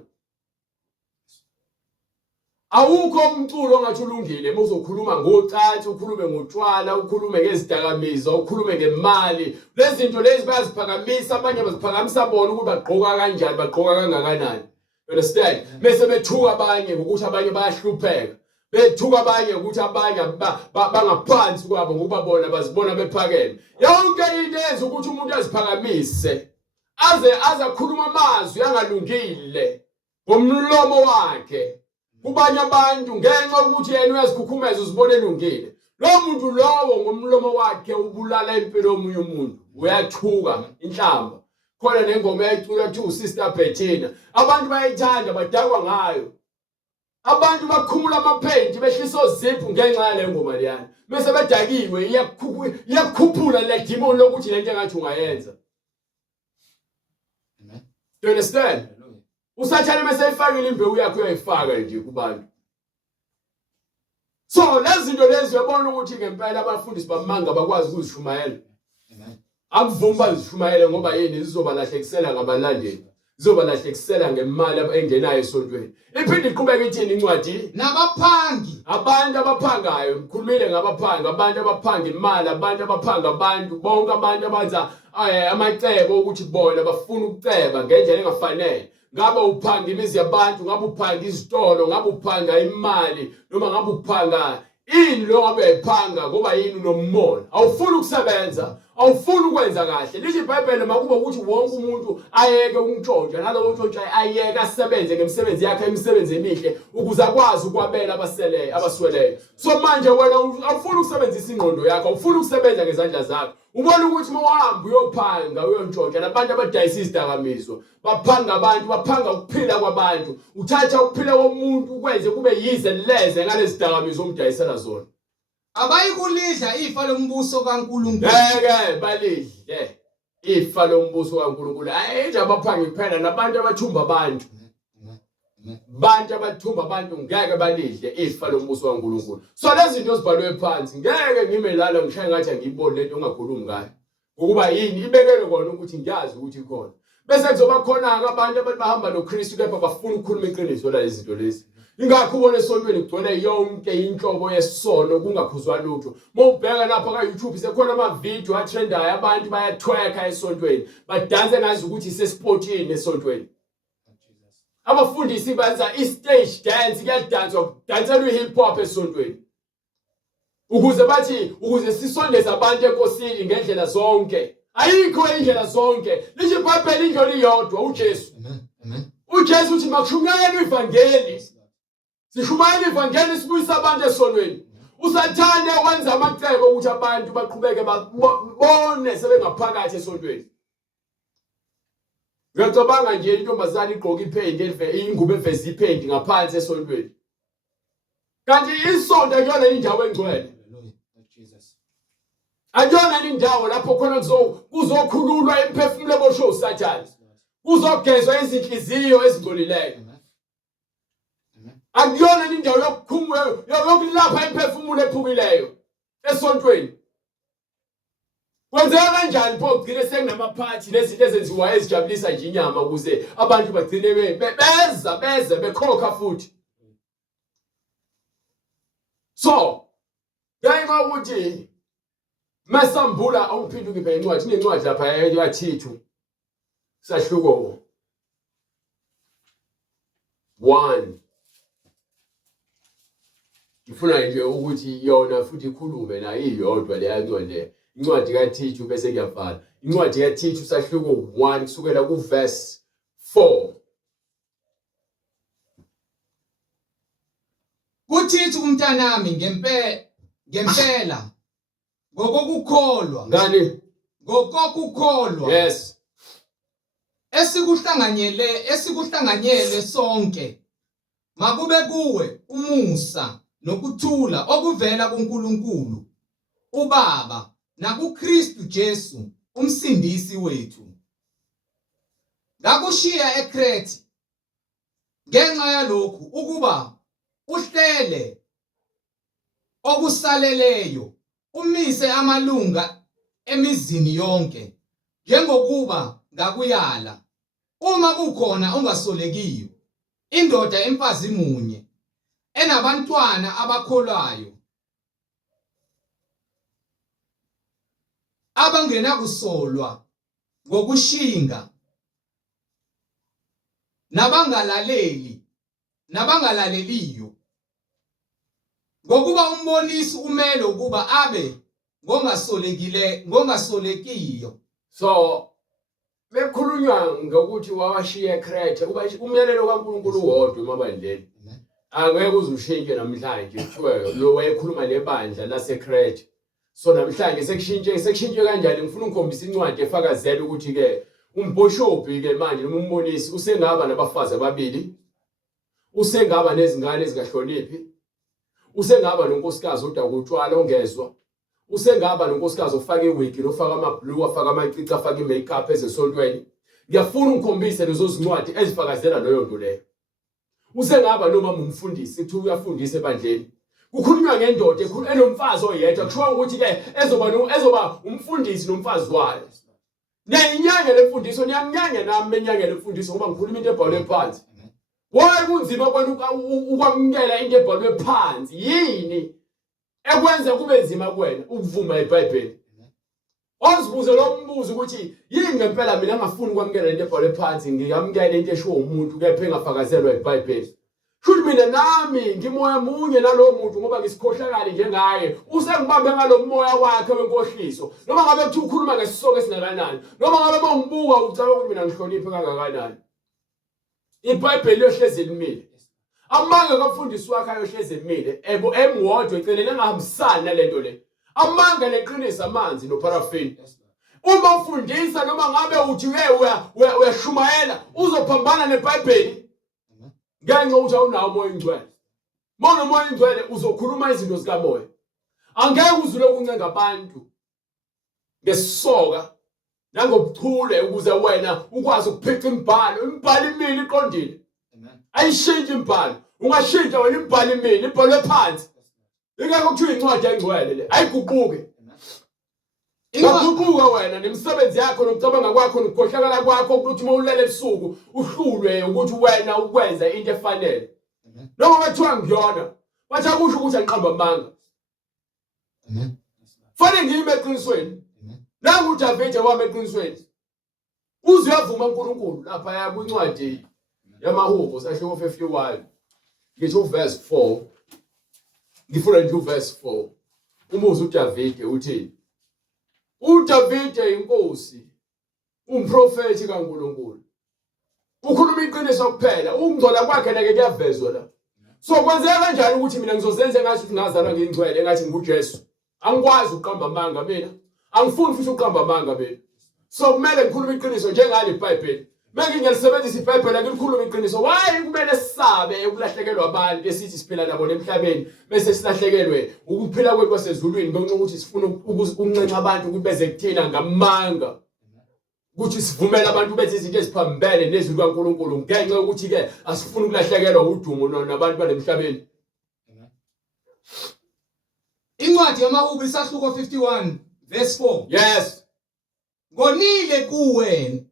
awukho umculo ongathi ulungile uma uzokhuluma ngocansi ukhulume ngotshwala ukhulume ngezidakamizwa ukhulume ngemali lezi zinto lezi bayaziphakamisa abanye baziphakamisa bona ukuthi bagqoka kanjani bagqoka kangakanani you understand bese bethuka abanye ukuthi abanye bayahlupheka bethuka abanye ukuthi abanye bangaphansi kwabo ngoba bona bazibona bephakeme yonke into yenza ukuthi umuntu aziphakamise aze akhuluma amazwi angalungile ngomlomo wakhe kubanye abantu ngenxa ukuthi yena uyazikhukhumeza uzibone elungile lo muntu lowo ngomlomo wakhe ubulala impilo yomunye umuntu uyathuka inhlamba khona nengoma eyicula kuthi uSister Bettina abantu bayayithanda badakwa ngayo abantu bakhumula amaphenti behlisa oziphu ngenxa yale ngoma leyana bese bedakiwe iyakhuphula le demon lokuthi lento engathi ungayenza you understand usathane meseyifakile imbewu yakho uyayifaka nje kubantu so lezi zinto lezi uyabona ukuthi ngempela abafundisi bamanga bakwazi ukuzishumayela akuvuma bazishumayele ngoba yini zizobalahlekisela ngabalandeli zizobalahlekisela ngemali engenayo esontweni iphinde iqhubeka ithini incwadi nabaphangi abantu abaphangayo ngikhulumile ngabaphangi abantu abaphanga imali abantu abaphanga abantu bonke abantu abenza amacebo ukuthi bona bafuna ukuceba ngendlela engafanele ngabe uphanga imizi yabantu ngabe uphanga izitolo ngabe uphanga imali noma ngabe uphanga ini lo ngabe uyaphanga ngoba yini unomona awufuni ukusebenza awufuni ukwenza kahle lithi iBhayibheli makuba ukuthi wonke umuntu ayeke ukuntshontsha nalowo ntshontsha ayeke asebenze ngemisebenzi yakhe imisebenzi emihle ukuze akwazi ukwabela abasweleyo so manje wena awufuni ukusebenzisa ingqondo yakho awufuni ukusebenza ngezandla zakho ubona ukuthi mawahamba uyophanga uyontshontsha nabantu abadayisa izidakamizwa baphanga abantu baphanga ukuphila kwabantu uthatha ukuphila komuntu ukwenze kube yize leze ngalezi zidakamizwa omdayisela zona abayikulidla ifa lombuso kaNkulunkulu ngeke balidle ifa lombuso kaNkulunkulu ayinje abaphangi kuphela nabantu abathumba abantu bantu abathumba abantu ngeke balidle ifa lombuso kaNkulunkulu so lezi zinto zibhalwe phansi ngeke ngime lala ngishaye ngathi angiyibone lento ongakhulumi ngayo ukuba yini ibekele kona ukuthi ngiyazi ukuthi ikhona bese kuzoba khona abantu abahamba noKristu kepha bafuna ukukhuluma iqiniso la izinto lezi ingakho ubone esontweni kugcwele yonke inhlobo yesono kungakhuzwa lutho mawubheka lapha ka YouTube sekhona ama video atrendayo abantu bayathweka esontweni badanse ngazi ukuthi isesportini esontweni abafundisi benza i-stage dance kuyadanswa danselwa i-hip hop esontweni ukuze sisondeze abantu enkosini ngendlela zonke ayikho indlela zonke lithi iBhayibheli indlela iyodwa uJesu uJesu uthi makushumayelwe ivangeli sishumayele ivangeli sibuyisa abantu esonweni usathane wenza amacebo ukuthi abantu baqhubeke babone sebengaphakathi esontweni Ngiyacabanga nje intombazane igqoka iphenti ingubo eveza iphenti ngaphansi esontweni. Kanti isonto akuyona indawo engcwele. Akuyona indawo lapho khona kuzokhululwa imiphefumulo eboshwe uSathane. Kuzogezwa izinhliziyo ezingcolileyo. Akuyona indawo yokulapha imiphefumulo ephukileyo esontweni. Kwenzeka kanjani pho ugcine sekunamaphathi nezinto ezenziwayo ezijabulisa nje inyama ukuze abantu bagcine beze bekhokha futhi. So, ngayima ukuthi masambula awuphinde ngiphe incwadi, inencwadi lapha yaThithu. Sahluko 1. Ngifuna nje ukuthi yona futhi ikhulume nayo iyodwa leya ncwadi. Incwadi kaThithu bese kuyavala. Incwadi kaThithu sahluko 1 kusukela kuverse 4. Kuthithu umntanami ngempela ngokukholwa. Ngani? Ngokukholwa. Yes. Esikuhlanganyele sonke. Makube kuwe umusa nokuthula okuvela kuNkulunkulu uBaba nakuKristu Jesu umsindisi wethu. Ngakushiya eKrete ngenxa yalokhu ukuba uhlele okusaleleyo umise amalunga emizini yonke njengokuba ngakuyala. Uma kukhona ongasolekiyo indoda emfazi munye enabantwana abakholwayo abangenakusolwa ngokushinga nabangalaleliyo ngokuba umbonisi umele ukuba abe ngongasolekiyo. So bekhulunywa ngokuthi wawashiya eKrete umyalelo kaNkulunkulu wodwa emabandleni. Angeke uzushintshe namhlanje kuthiwe lo wayekhuluma lebandla laseKrete. So namhlanje sekushintshe kanjani? Ngifuna ukukhombisa incwadi efakazela ukuthi ke umbhoshopi ke manje noma umbonisi usengaba nabafazi ababili, usengaba nezingane ezingahloniphi, usengaba nonkosikazi odakutshwala ongezwa, usengaba nonkosikazi ofaka iwigi nofaka amablue afaka amacici afaka imakeup ezesontweni. Ngiyafuna ukukhombisa lezo zincwadi ezifakazela leyo nto leyo. Usengaba noma umfundisi kuthi uyafundisa ebandleni. Kukhulunywa ngendoda enomfazi oyedwa kusho ukuthi ke ezoba umfundisi nomfazi wayo. Niyayinyanya lemfundiso, niyamnyanya nami enyanya lemfundiso ngoba ngikhuluma into ebhalwe phansi. Why kunzima kwenu ukwamukela into ebhalwe phansi? Yini ekwenza kube nzima kuwena ukuvuma iBhayibheli? Ozibuze lo mbuzo ukuthi yini ngempela mina ngafuni ukwamukela into ebhalwe phansi ngiyamukela into eshiwo umuntu kepha engafakazelwa iBhayibheli. Futhi mina nami ngimoya munye nalowo muntu ngoba ngisikhohlakali njengaye. Usengibambe ngalo moya wakhe wenkohliso. Noma ngabe kuthi ukhuluma ngesisonke esingakanani, noma ngabe bongibuka ucabanga ukuthi mina ngihloniphe kangakanani. iBhayibheli yohlezi limile. Amanga kafundisi wakhe ayohlezi emile emwodwa eceleni engahambisani nalento le. Amanga leqinisa amanzi noparafini. Uma ufundisa noma ngabe uthi uyashumayela uzophambana neBhayibheli. Ngenxa ukuthi awunawo umoya ingcwele. Mona umoya ingcwele uzokhuluma izinto zikamoya. Angeke uzule ukuncenga abantu ngesisoka nangobuthule ukuze wena ukwazi ukuphica imibhalo imini iqondile. Ayishintshe imibhalo. Ungashintsha wena imibhalo imini ibhalwe phansi. Ingeke kuthiwe incwadi engcwele le ayiguquke. Ingaguquka wena nemisebenzi yakho nokucabanga kwakho nokukhohlakala kwakho ukuthi uma ulele ebusuku uhlulwe ukuthi wena ukwenza into efanele. Noma bethiwa ngiyona bathi akusho ukuthi anqamba amanga. Fanele ngime eqinisweni. Nangu uDavide wami eqinisweni. Uze uyavuma uNkulunkulu lapha ya kwincwadi yamaHubo sahluko 51. Ngisho uverse 4. Ngifuna nje uverse 4. Umuzi uDavide uthini? uDavide inkosi umprofeti kaNkulunkulu. Ukhuluma iqiniso kuphela, ukungcola kwakhe nake kuyavezwa la. So kwenzeka kanjani ukuthi mina ngizozenza ngathi ukuthi ngazalwa ngingcwele ngathi nguJesu? Angikwazi ukuqamba amanga mina. Angifuni futhi ukuqamba amanga mina. So kumele ngikhulume iqiniso njengale iBhayibheli. Manje ngiyalisebenzisa iBhayibheli ngilikhuluma iqiniso. Why kumele sisabe ukulahlekelwa abantu esithi siphila nabo emhlabeni bese silahlekelwe ukuphila kwethu kwasezulwini ngenxa ukuthi sifuna ukuncenca abantu ukuthi beze kuthina ngamanga. Ukuthi sivumele abantu bethi izinto eziphambene nezwi kaNkulunkulu ngenxa yokuthi ke asifuni ukulahlekelwa udumo nabantu balemhlabeni. Incwadi yamaHubo isahluko 51 verse 4. Yes. Ngonile kuwe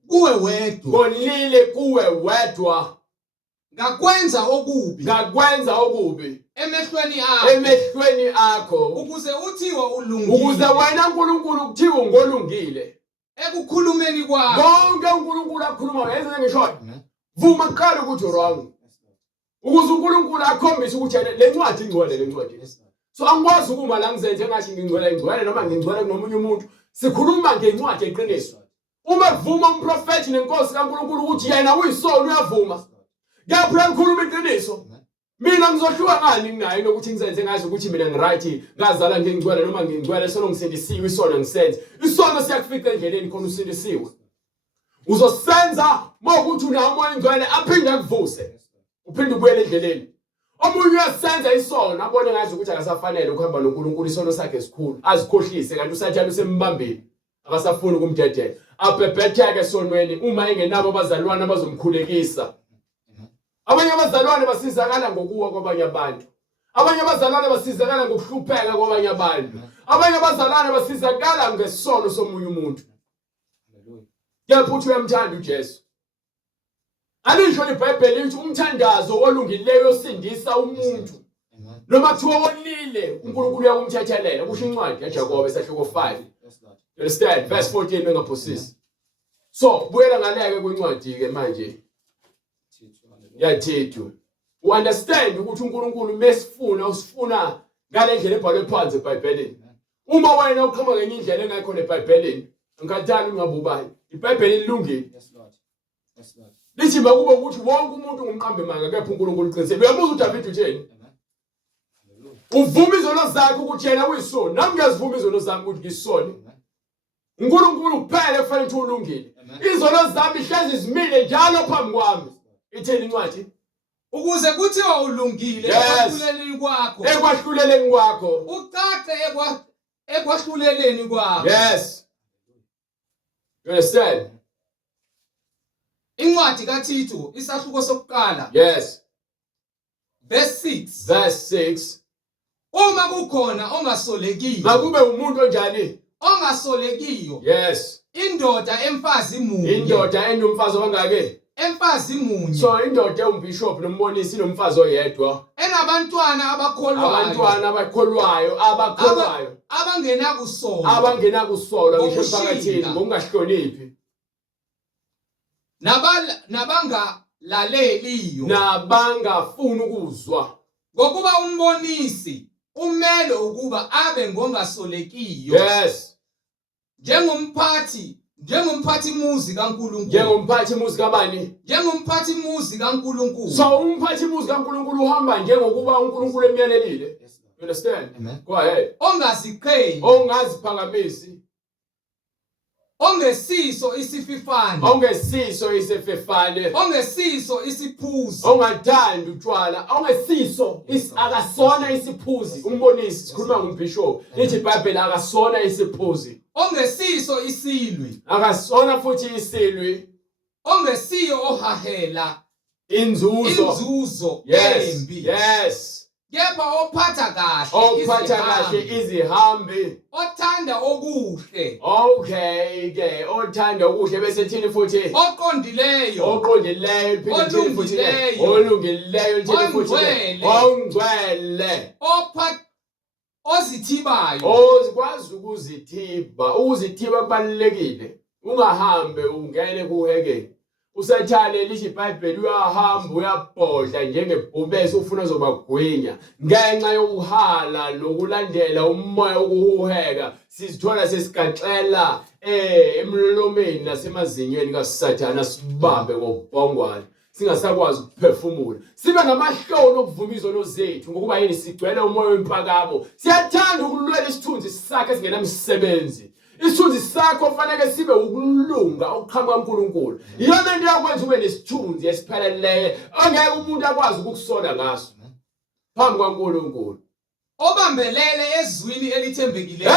wedwa. Ngonile kuwe wedwa. Ngakwenza okubi. Ngakwenza okubi. Emehlweni akho. Ukuze uthiwe ulungile. Ukuze wena uNkulunkulu kuthiwe ngolungile. Ekukhulumeni kwakho. Konke uNkulunkulu akhuluma yenze ngisho. Vuma kuqala ukuthi wrong. Ukuze uNkulunkulu akhombise ukuthi le ncwadi ingcwele le ncwadi. So angikwazi ukuma la ngizenze ngathi ngingcwele noma ngingcwele nomunye umuntu. Sikhuluma ngencwadi eqiniso. Uma kuvuma umprofeti nenkosi kaNkulunkulu ukuthi yena uyisona uyavuma. Ngiyapha ngikhuluma iqiniso. Mina ngizohluka ngani nginayo nokuthi ngizenze ngazi ukuthi mina ngiright ngazala ngingcwele noma ngingcwele sono ngisindisiwe isona ngisenze. Isono siyakufica endleleni khona usindisiwe. Uzosenza mawukuthi unamoya ingcwele aphinde akuvuse. Uphinde ubuyele endleleni. Omunye uyasenza isono abone ngazi ukuthi akasafanele ukuhamba noNkulunkulu isono sakhe esikhulu azikhohlise kanti usathana usembambeni akasafuni ukumdedela abhebhetheke esonweni uma engenabo abazalwane abazomkhulekisa. Abanye abazalwane basizakala ngokuwa kwabanye abantu. Abanye abazalwane basizakala ngokuhlupheka kwabanye abantu. Abanye abazalwane basizakala ngesono somunye umuntu. Ngiyaphuthi uyamthanda uJesu. Alisho iBhayibheli lithi umthandazo olungileyo osindisa umuntu. Noma kuthiwa wonile uNkulunkulu uyakumthethelela kusho incwadi yaJakobe esahluko 5. You understand? Verse 14 bengaphosisi. So buyela ngaleke kwencwadi ke manje. Yathethu. Understand ukuthi uNkulunkulu mesifuna usifuna ngale ndlela ebhalwe phansi eBhayibhelini. Uma wena uqhama ngenye indlela engekho eBhayibhelini, ungathanda ungabubani. iBhayibheli lilungile. Yes Lord. Lithi makube ukuthi wonke umuntu ngumqambe manga kepha uNkulunkulu uqinisile. Uyabuza uDavid utheni? Uvuma izono zakhe ukuthi yena uyisona. Nami ngiyazivuma izono zami ukuthi ngisona. uNkulunkulu kuphela kufanele ukuthi ulungile. Izono zami ihlezi zimile njalo phambi kwami. Itheni incwadi? Ukuze kuthiwa ulungile ekwahluleleni kwakho. Ekwahluleleni kwakho. Ucace ekwahluleleni kwakho. Yes. You understand? Incwadi kaThito isahluko sokuqala. Yes. Verse 6. Verse 6. Uma kukhona ongasolekiyo. Makube umuntu onjani? Ongasolekiyo. Yes. Indoda emfazi munye. Indoda enomfazi ongake? Emfazi munye. So indoda umbishop nombonisi nomfazi oyedwa. Enabantwana abakholwayo. Abantwana abakholwayo. Abangena kusola. Abangena kusola ngisho phakathini ngokungahloniphi. Nabangalaleliyo. Nabangafuni ukuzwa. Ngokuba umbonisi umele ukuba abe ngongasolekiyo. Yes. Njengomphathi muzi kaNkulunkulu. Njengomphathi muzi kabani? Njengomphathi muzi kaNkulunkulu. So umphathi muzi kaNkulunkulu uhamba njengokuba uNkulunkulu emyalelile. You understand? Amen. Go ahead. Ongaziqhenyi. Ongaziphakamisi. Ongesiso isififane. Ongesiso isififane. Ongesiso isiphuzi. Ongathanda utshwala. Ongesiso akasona isiphuzi. Umbonisi sikhuluma ngombishop. Lithi iBhayibheli akasona isiphuzi. Ongesiso isilwi. Akasona futhi isilwi. Ongesiyo ohahela inzuzo. Embi. Yes. Kepha ophatha kahle izihambi. Othanda okuhle. Okay ke othanda okuhle bese thini futhi? Oqondileyo. Olungileyo thini futhi? Ongcwele. Ozithibayo. Ozikwazi ukuzithiba. Ukuzithiba kubalulekile. Ungahambe ungene kuheke. Usathane lithi iBhayibheli uyahamba uyabhodla njengebhubesi ufuna zobagwinya ngenxa yokuhala nokulandela umoya wokuheka sizithola sesigaxela emlomeni nasemazinyweni kaSathana sibambe ngobhongwane singasakwazi ukuphefumula sibe namahloni okuvuma izono zethu ngokuba yini sigcwele umoya wempakamo siyathanda ukulwela isithunzi sakhe singenamsebenzi Isithunzi sakho kufanele sibe ukulunga okuqhamuka kuNkulunkulu. Iyona into yakwenza ube nesithunzi esipheleleyo ongeke umuntu akwazi ukukusona ngaso phambi kwaNkulunkulu. Obambelele ezwini elithembekileyo.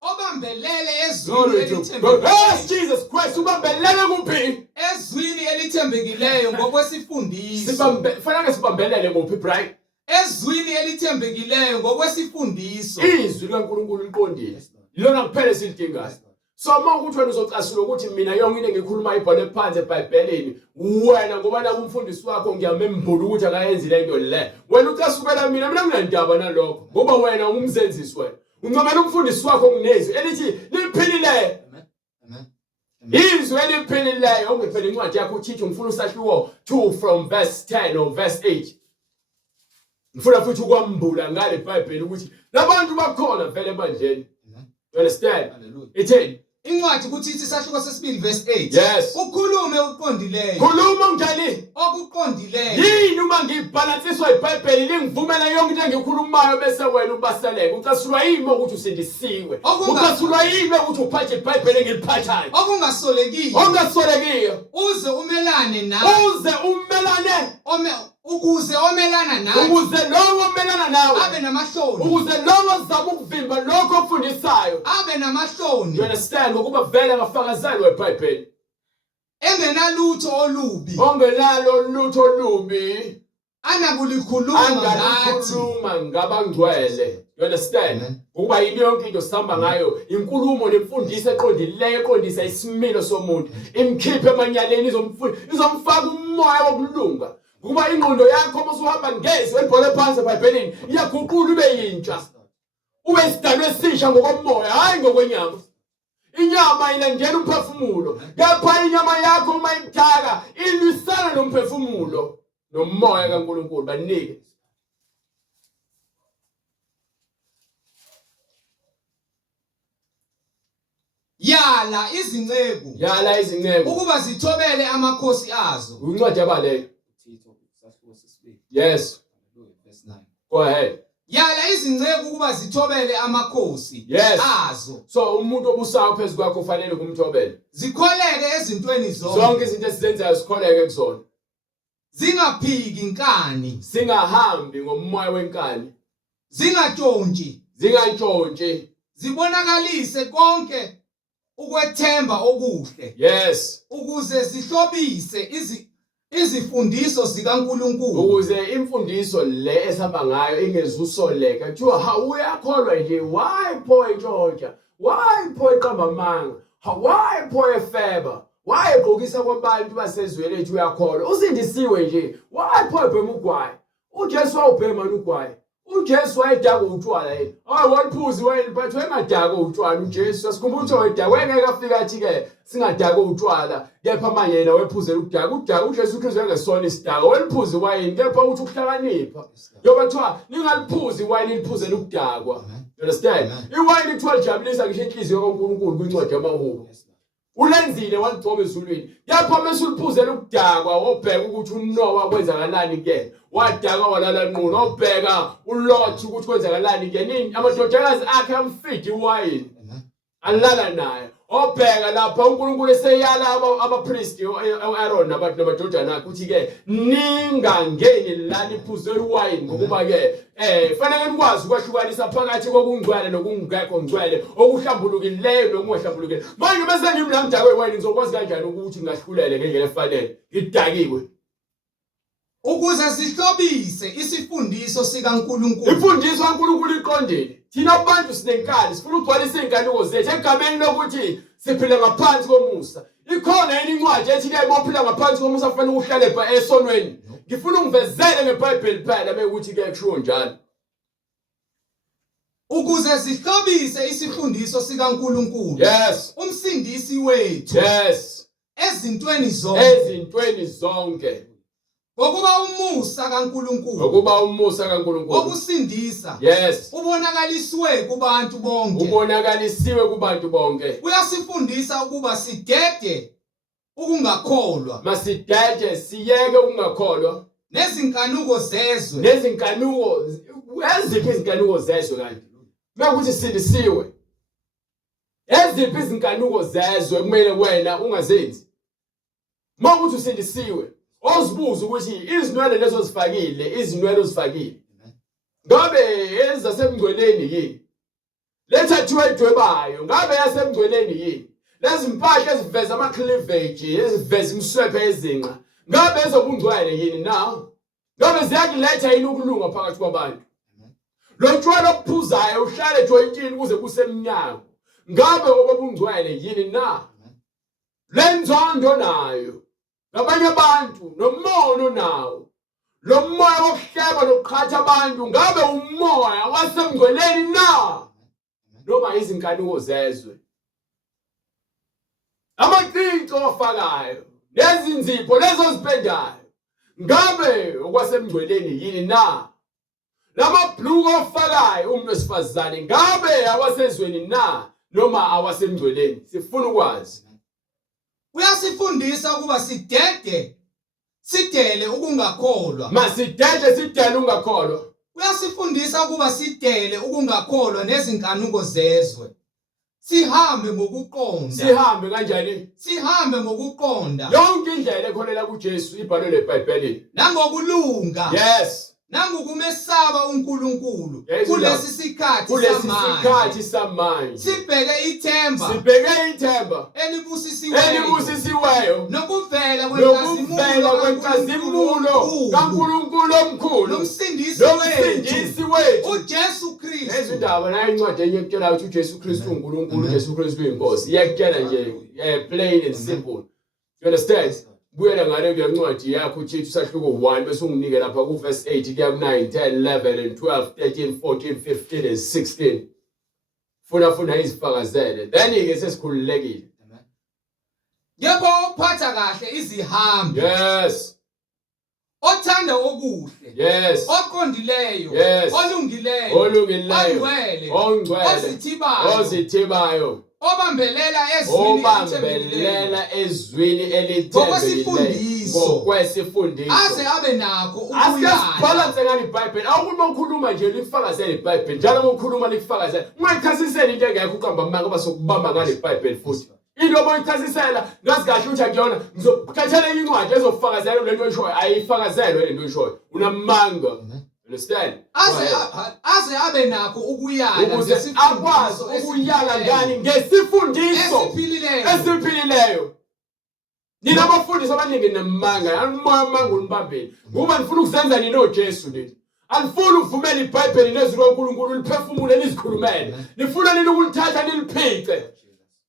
Obambelele ezwini elithembekileyo. Yes, Jesus Christ, ubambelele kuphi? Ezwini elithembekileyo ngokwesifundiso. Fanele sibambelele kuphi, bright? Ezwini elithembekileyo ngokwesifundiso. Izwi likaNkulunkulu liqondile. Yilona kuphela silidingayo. So manje wena uzocasula ukuthi mina yonke into engikhuluma ibhale phansi eBhayibhelini wena ngoba na umfundisi wakho ngiyamembula ukuthi akayenzi lento le. Wena ucasukela mina nginandaba nalokho ngoba wena ungumzenzisi wena. Uncomela umfundisi wakho nginezwi elithi liphilileyo. Amen. Izwi eliphilileyo ongephela incwadi yakho uThithu ngifuna usahluko 2 from verse 10 or verse 8. Ngifuna futhi ukwambula ngale iBhayibheli ukuthi labantu bakhona vele ebandleni. You understand? Hallelujah. Itheni? Incwadi kuThithu isahluko sesibili verse 8. Yes. Ukhulume ukuqondileyo. Khuluma njani? Okuqondileyo. Yini uma ngibhalansiswa iBhayibheli lingivumela yonke into engikhulumayo bese wena ubaseleke. Ucasulwa yimi ukuthi usindisiwe. Ucasulwa yimi ukuthi uphathe iBhayibheli engiliphathayo. Okungasolekiyo. Ongasolekiyo. Uze umelane nawe. Ukuze omelana nawe. Ukuze lowo omelana nawe abe namahloni. Ukuze lowo zama ukuvimba lokho ofundisayo abe namahloni. You understand ngokuba vele ngafakazela weBhayibheli. Engenalutho olubi. Ongenalo lutho olubi. Anakulikhuluma ngabangcwele. You understand? Ukuba yini yonke into sihamba ngayo inkulumo nemfundiso eqondileyo eqondisa isimilo somuntu. Imkhiphe emanyaleni izomfaka umoya wokulunga. Ukuba ingqondo yakho uma usuhamba ngezwi elibhale phansi eBhayibhelini iyaguqula ube yintsha. Ube isidalwa esisha ngokomoya hayi ngokwenyama. Inyama ilandela umphefumulo. Kepha inyama yakho uma ibuthaka ilwisana nomphefumulo nomoya kaNkulunkulu banike. Yala izinceku ukuba zithobele amakhosi azo. Incwadi yabaleyo. Yes. Verse 9. Go ahead. Yala izinceku ukuba zithobele amakhosi azo. So umuntu obusayo phezulu kwakho ufanele kumthobele. Zikholeke ezintweni zonke. Zonke izinto esizenzayo sikholeke kuzona. Zingaphiki inkani. Singahambi ngomoya wenkani. Zingatshontshi. Zibonakalise konke ukwethemba okuhle. Yes. Ukuze zihlobise izifundiso zikaNkulunkulu. Ukuze imfundiso le esihamba ngayo ingezusoleka. Kuthiwa ha uyakholwa nje why pho entshontsha? Why pho eqamba amanga? Why pho efeba? Why egqokisa kwabantu basezweni lethu uyakholwa? Usindisiwe nje. Why pho ebhema ugwayi? uJesu wawubhema ugwayi. uJesu wayedaka utshwala yini? Waliphuzi wayini but wengadaka utshwala uJesu. Sikhumbula ukuthi wayedaka wengeke afika athi ke singadaka utshwala. Kepha manje yena wephuzela ukudaka. uJesu ukhizwe ngesona isidaka. Waliphuzi wayini kepha uthi ukuhlakanipha. Yoba kuthiwa ningaliphuzi wayini liphuzela ukudakwa. You understand? Iwayini kuthiwa lijabulisa ngisho inhliziyo kaNkulunkulu kwincwadi yamaHubo. Ulenzile walithoma ezulwini. Yapha mase uliphuzela ukudakwa wobheka ukuthi uNoah kwenzakalani ke. Wadaka walala nqunu obheka uLot ukuthi kwenzakalani ke. Nini amadodakazi akhe amfidi iwayini. Alala naye. Obheka lapha uNkulunkulu eseyala abapriesti uAaron nabantu namadodana akhe uthi ke ningangeni lani iphuzela iwayini ngokuba ke fanele nikwazi ukwahlukanisa phakathi kokungcwele nokungekho ngcwele okuhlambulukileyo nokungahlambulukile. Manje bese ngimla mdaka wewayini ngizokwazi kanjani ukuthi ngahlulele ngendlela efanele ngidakiwe ukuze sihlobise isifundiso sikaNkulunkulu. Imfundiso kaNkulunkulu iqondile. Thina abantu sinenkani sifuna ukugcwalisa inkanuko zethu egameni lokuthi siphila ngaphansi komusa. Ikhona yini incwadi ethi ke bophila ngaphansi komusa kufanele uhlale esonweni? Ngifuna ungivezele ngeBhayibheli phela bekuthi ke kusho njalo. Ukuze sihlobise isifundiso sikaNkulunkulu. Yes. Umsindisi wethu. Yes. Ezintweni zonke. Ngokuba umusa kaNkulunkulu. Okusindisa. Yes. Ubonakaliswe kubantu bonke. Uyasifundisa ukuba sidede ukungakholwa. Masidede siyeke ukungakholwa. Nezinkanuko zezwe. Eziphi izinkanuko zezwe kanti? Mekuthi sindisiwe. Eziphi izinkanuko zezwe kumele wena ungazenzi? Mawukuthi usindisiwe, ozibuza ukuthi izinwele lezo ozifakile, izinwele ozifakile. Ngabe ezasemngcweleni yini? Lethathiwe edwebayo, ngabe yasemngcweleni yini? Lezi mpahla eziveza ama-cleavage, eziveza imswephe ezinqa, ngabe ezobungcwele yini na? Ngabe ziyakuletha yini ukulunga phakathi kwabantu? Lo ntshwala ophuzayo uhlale ejoyintini kuze kusemnyango, ngabe obungcwele yini na? Le nzondo nayo, nabanye abantu, nomono nawo, lo moya wokuhleba nokuqhatha abantu, ngabe umoya wasemngcweleni na? Noma izinkanuko zezwe. Amaqiqo ofakayo, lezi nzipho lezo zipendayo, ngabe okwasemngcweleni yini na? Lamabhluku ofakayo umuntu wesifazane, ngabe awasezweni na noma awasemngcweleni? Sifuna ukwazi. Uyasifundisa ukuba sidele ukungakholwa. Sidele ungakholwa. Uyasifundisa ukuba sidele ukungakholwa nezinkanuko zezwe. Sihambe ngokuqonda. Sihambe kanjani? Sihambe ngokuqonda. Yonke indlela ekholela kuJesu ibhalwe eBhayibhelini. Nangokulunga. Yes. Nangokumesaba uNkulunkulu kulesi sikhathi samanje. Sibheke ithemba elibusisiweyo nokuvela kwenkazimulo kaNkulunkulu omkhulu nomsindisi wethu uJesu Kristu. Ezindaba nayo incwadi enye ekutshela ukuthi uJesu Kristu uNkulunkulu, uJesu Kristu uyinkosi. Iyakutshela nje plain and simple. You understand? Buyela ngale kwencwadi yakho uThixo sahluko 1 bese unginike lapha ku verse 8 kuya ku 9, 10, 11 and 12, 13, 14, 15 and 16. Funa izifakazele. Then ke sesikhululekile. Yebo ophatha kahle izihambi. Yes. Othanda okuhle. Yes. Oqondileyo. Yes. Olungileyo. Ongcwele. Ozithibayo. Obambelela ezwini elithembekileyo ngokwesifundiso aze abe nakho ukuyala. Asibalance ngani iBhayibheli. Awukuthi ukhuluma nje lifakazele iBhayibheli. Njalo ukukhuluma lifakazele. Ungayichasisela into engekho uqamba manga basokubamba ngale iBhayibheli futhi. Into oboyichasisela ngazi kahle ukuthi akuyona ngizokuthathela incwadi ezofakazela lento oyishoyo ayifakazelwe lento oyishoyo. Unamanga. Understand? Aze abe nakho ukuyala ukuze akwazi ukuyala ngani ngesifundiso esiphilileyo. Nina abafundisi abaningi nemanga, anomoya manga unibambeni. Ngoba nifuna ukuzenza nini noJesu nini? Anifuna ukuvumela iBhayibheli nezwi loNkulunkulu liphefumule lizikhulumele. Nifuna nini ukulithatha niliphice.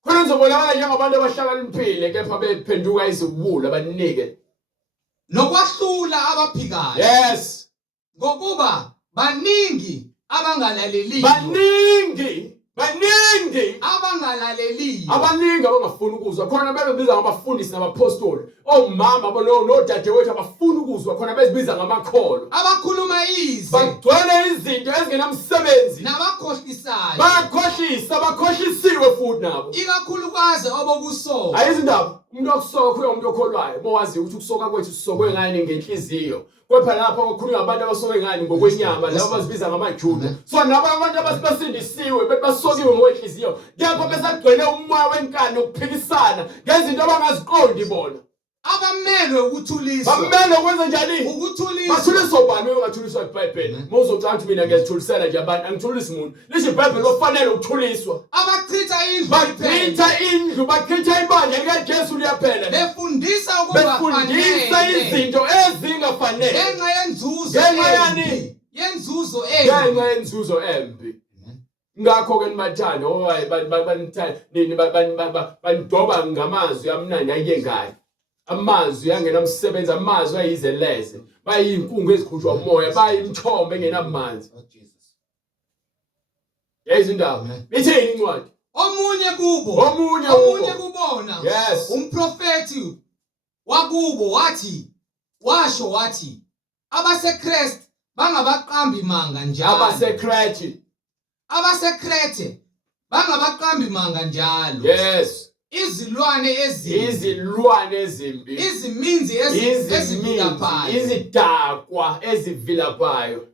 Khona nizobonakala njengabantu abahlakaniphile kepha bephenduka iziwula abanike nokwahlula abaphikayo. Yes. Ngokuba baningi abangalaleliyo. Baningi abangalaleliyo. Abaningi abangafuni ukuzwa. Khona bebebiza ngabafundisi nabapostoli. Omama nodadewethu abafuni ukuzwa. Khona bezibiza ngamakholo. Abakhuluma izwi. Bagcwele izinto ezingenamsebenzi. Nabakhohlisayo. Bayakhohlisa, bakhohlisiwe futhi nabo. Ikakhulukazi obokusoka. Ayizindaba. Umuntu okusoka kuyo umuntu okholwayo. Mowazi ukuthi ukusoka kwethu sisokwe ngani ngenhliziyo. Kepha lapha okukhulunywa abantu abasoke ngani ngokwenyama labo bazibiza ngamaJuda. So nabo abantu abasindisiwe basokiwe ngokwenhliziyo. Kepha besagcwele umoya wenkani ukuphikisana ngezinto abangaziqondi bona. Abamelwe ukuthuliswa. Bamelwe ukwenza njani? Ukuthuliswa. Bathuliswa bani ongathuliswa iBhayibheli? Mawuzocathi ukuthi mina ngiyazithulisela nje abantu, angithulisi umuntu. Lisho iBhayibheli ofanele ukuthuliswa. Abachitha indlu. Bachitha ibandla likaJesu liyaphela. Befundisa ukuba befundisa izinto ezingafanele. Ngenxa yenzuzo. Ngenxa yani? Yenzuzo embi. Ngakho ke nibathanda banidoba ngamazwi amnandi ayengayo. Amazwi angenamsebenzi, amazwi ayizeleze. Bayinkungu ezikhushwa umoya, bayimthombo engenamanzi. Yezindaba. Bithini incwadi? Omunye kubona. Yes. Umprofeti wakubo washo wathi abaseKristu bangabaqambi manga njalo. Abasekrete bangabaqambi manga njalo. Yes. Izilwane ezimbi. Iziminzi ezivilaphayo. Izidakwa ezivilaphayo.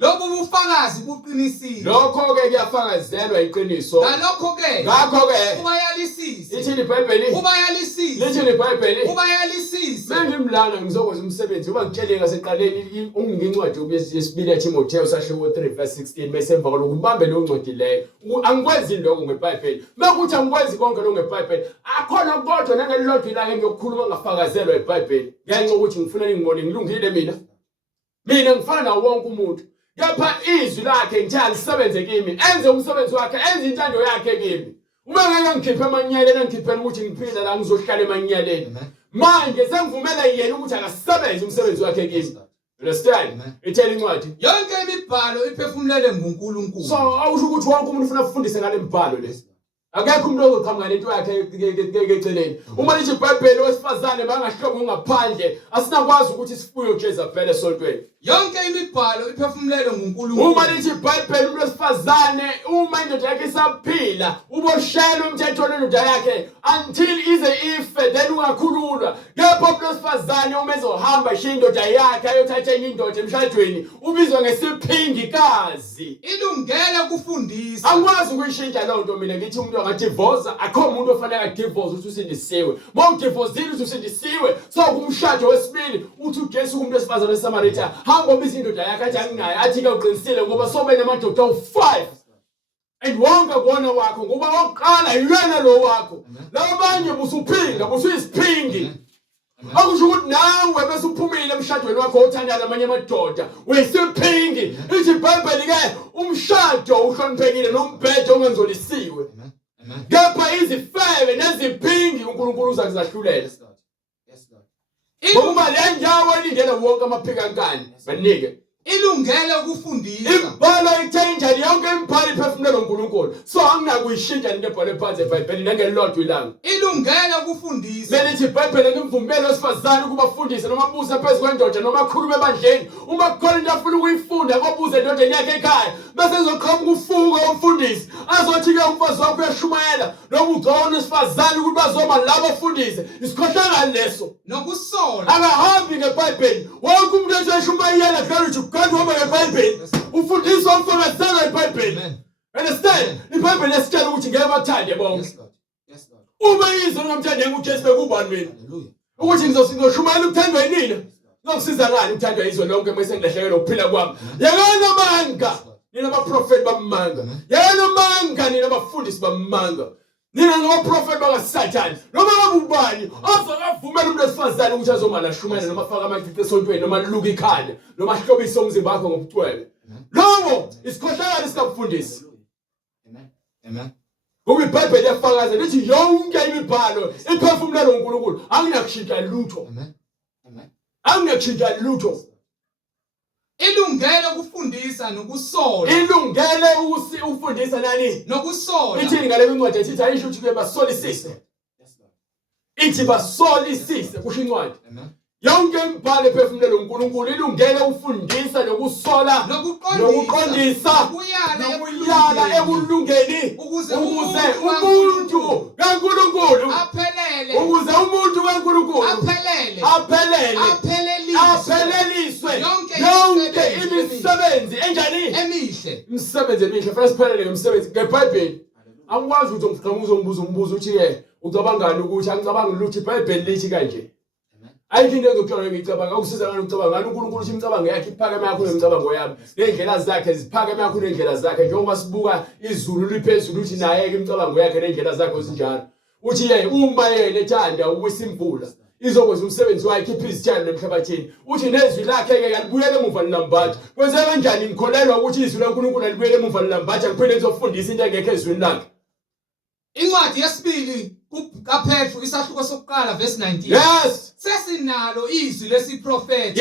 lobu bufakazi buqinisile lokho ke kuyafakazelwa iqiniso ngalokho ke ngakho ke ubayalisise ithini iBhayibheli ubayalisise lithini iBhayibheli ubayalisise Mengimlana ngizokwenza umsebenzi uba ngitshele ngaseqaleni ungincwadi yesibili yaTimotheo sahluko 3:16 bese emva kwalokho ubambe lo ncwadi leyo angikwenzi lokho ngeBhayibheli mekuthi angikwenzi konke lokho ngeBhayibheli akhona kodwa nangelilodwa ilanga ngiyokukhuluma ngafakazelwa iBhayibheli ngenxa ukuthi ngifuna ningibone ngilungile mina ngifana nawo wonke umuntu kepha izwi lakhe nje alisebenze kimi enze umsebenzi wakhe enze intando yakhe kimi uma ngeke ngikhiphe amanyeleni ngikhiphela ukuthi ngiphila la ngizohlala emanyeleni manje sengivumela yena ukuthi akasebenze umsebenzi wakhe kimi understand ithela incwadi yonke imibhalo iphefumulele nguNkulunkulu so awusho ukuthi wonke umuntu ufuna ukufundisa ngale mbhalo lesi akekho umuntu ozoqhamuka nento yakhe eceleni uma lithi iBhayibheli wesifazane bangahlobo ngaphandle asinakwazi ukuthi sifuye uJezebel esontweni yonke imibhalo iphefumulele nguNkulunkulu uma lithi iBhayibheli umuntu wesifazane uma indoda yakhe isaphila uboshelwe umthetho wendoda yakhe until ize ife then ungakhululwa kepha umuntu wesifazane uma ezohamba ishiya indoda yakhe ayothatha enye indoda emshadweni ubizwa ngesiphingikazi ilungele ukufundisa angikwazi ukuyishintsha leyo nto mina ngithi umuntu angadivorce akho umuntu ofanele adivorce ukuthi usindisiwe mawudivozile ukuthi usindisiwe so kumshado wesibili uthi uJesu kumuntu wesifazane weSamaria hamba ubiza indoda yakhe athi anginaye athi ke uqinisile ngoba sobe namadoda u5 and wonke kona wakho ngoba oqala yena lo wakho labanye busuphinga busuyisiphingi akusho ukuthi nawe bese uphumile emshadweni wakho othandana namanye amadoda uyisiphingi ithi iBhayibheli ke umshado uhloniphekile nombhedo ongenzolisiwe kepha izifebe neziphingi uNkulunkulu uzakuzahlulela uma le ndawo elindele wonke amaphikankani banike ilungele ukufundisa imbhalo ithenja yonke imibhalo iphefumulelwe uNkulunkulu so anginakuyishintsha into ebhalwe phansi eBhayibhelini nangelilodwa ilanga ilungele ukufundisa belithi iBhayibheli ngimvumela wesifazane ukuba afundise noma abuze phezulu kwendoda noma akhulume ebandleni uma kukhona into afuna ukuyifunda ababuze endodeni yakhe ekhaya bese ezoqhamuka ufuko umfundisi azothi ke umfazi wakho uyashumayela noma ugcona wesifazane ukuthi bazoma labo afundise isikhohlakala leso nokusola akahambi ngeBhayibheli wonke umuntu eshumayela kuthi kanti hamba ngeBhayibheli ufundiswa umfakazelo eBhayibheli understand iBhayibheli yasitshela ukuthi ngeke bathande bonke uma izwe ngamthande nguJesu bekubani mina ukuthi ngizoshumayela ukuthandwa yinina ngokusiza ngani ukuthandwa izwe lonke bese ngilahlekelwe ukuphila kwami yakana manga nina abaprofeti bamanga yakana manga nina abafundisi bamanga nina ngabaprofeti bakaSathane noma ngubani ozakavumela umuntu wesifazane ukuthi azomala shumela noma afaka amacici esontweni noma luka ikhanda noma ahlobise umzimba wakhe ngobucwebe lowo isikhohlakala sikafundisi amen ngoba iBhayibheli yafakaza lithi yonke imibhalo iphefumulelwe uNkulunkulu anginakushintsha lutho anginakushintsha lutho ilungele ukufundisa nokusola ilungele ukufundisa nani nokusola ithi ngale incwadi ethi ayisho ukuthi ke basolisise ithi basolisise kusho incwadi yonke imibhalo ephefumulelwe uNkulunkulu ilungele ukufundisa nokusola nokuqondisa nokuyala ekulungeni ukuze umuntu kaNkulunkulu aphelele ukuze umuntu kaNkulunkulu apheleliswe yonke imisebenzi enjani emihle imisebenzi emihle fanele siphelele ngemisebenzi ngeBhayibheli angikwazi ukuthi ngifika umbuzo uthi ucabangani ukuthi angicabangi ukuthi iBhayibheli lithi kanje ayikho into engizokuthola ngicabanga akusiza ngani ucabanga ngani uNkulunkulu uthi imicabango yakhe iphakeme kakhulu nemicabango yami nendlela zakhe ziphakeme kakhulu nendlela zakhe njengoba sibuka izulu liphezulu uthi naye ke imicabango yakhe nendlela zakhe zinjalo uthi uma yena ethanda ukusimvula izokwenza umsebenzi wakhe iphiza isithando emhlabathini uthi nezwi lakhe ke kalibuyele emuva lilambatha kwenze kanjani ngikholelwa ukuthi izwi laNkulunkulu libuyele emuva lilambatha ngiphinde ngizofundisa into engekho ezwini lakhe incwadi yesibili kaPetru isahluko sokuqala verse 19 yes sesinalo izwi lesiprofeti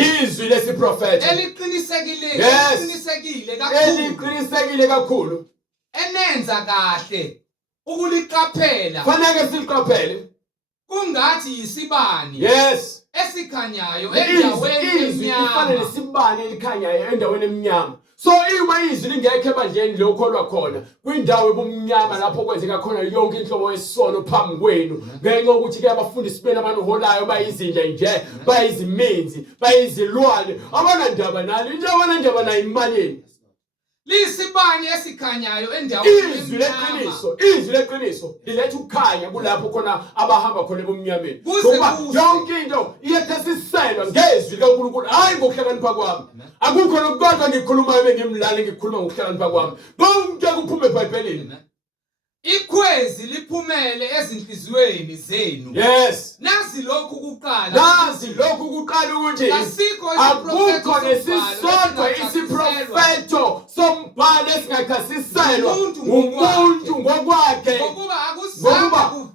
eliqinisekile kakhulu enenza kahle ukuliqaphela fanele siliqaphele kungathi yisibani yes esikhanyayo endaweni emnyama fanele sibani elikhanyayo endaweni emnyama so uma izwi lingekho ebandleni lokholwa khona kwindawo ebumnyama lapho kwenzeka khona yonke inhlobo yesono phambi kwenu ngenxa ukuthi ke abafundisi bena abanholayo bayizinja nje bayizimenzi bayizilwane abanandaba nalo into abanandaba nayo imalini lisibani esikhanyayo endaweni Izwi leqiniso liletha ukukhanya kulapho khona abahamba khona ebumnyameni. Ngoba yonke into iyethesiselwa ngezwi likaNkulunkulu, hayi ngokuhlakanipha kwami. Akukho nokukodwa ngikhulumayo bengimlali ngikhuluma ngokuhlakanipha kwami. Konke kuphume eBhayibhelini. Ikhwezi liphumele ezinhliziyweni zenu. Yes. Nazi lokhu kuqala. Nazi lokhu kuqala ukuthi akukho nesisodwa isiprofeto sombhalo esingachasiselwa umuntu ngokwakhe. Ngokuba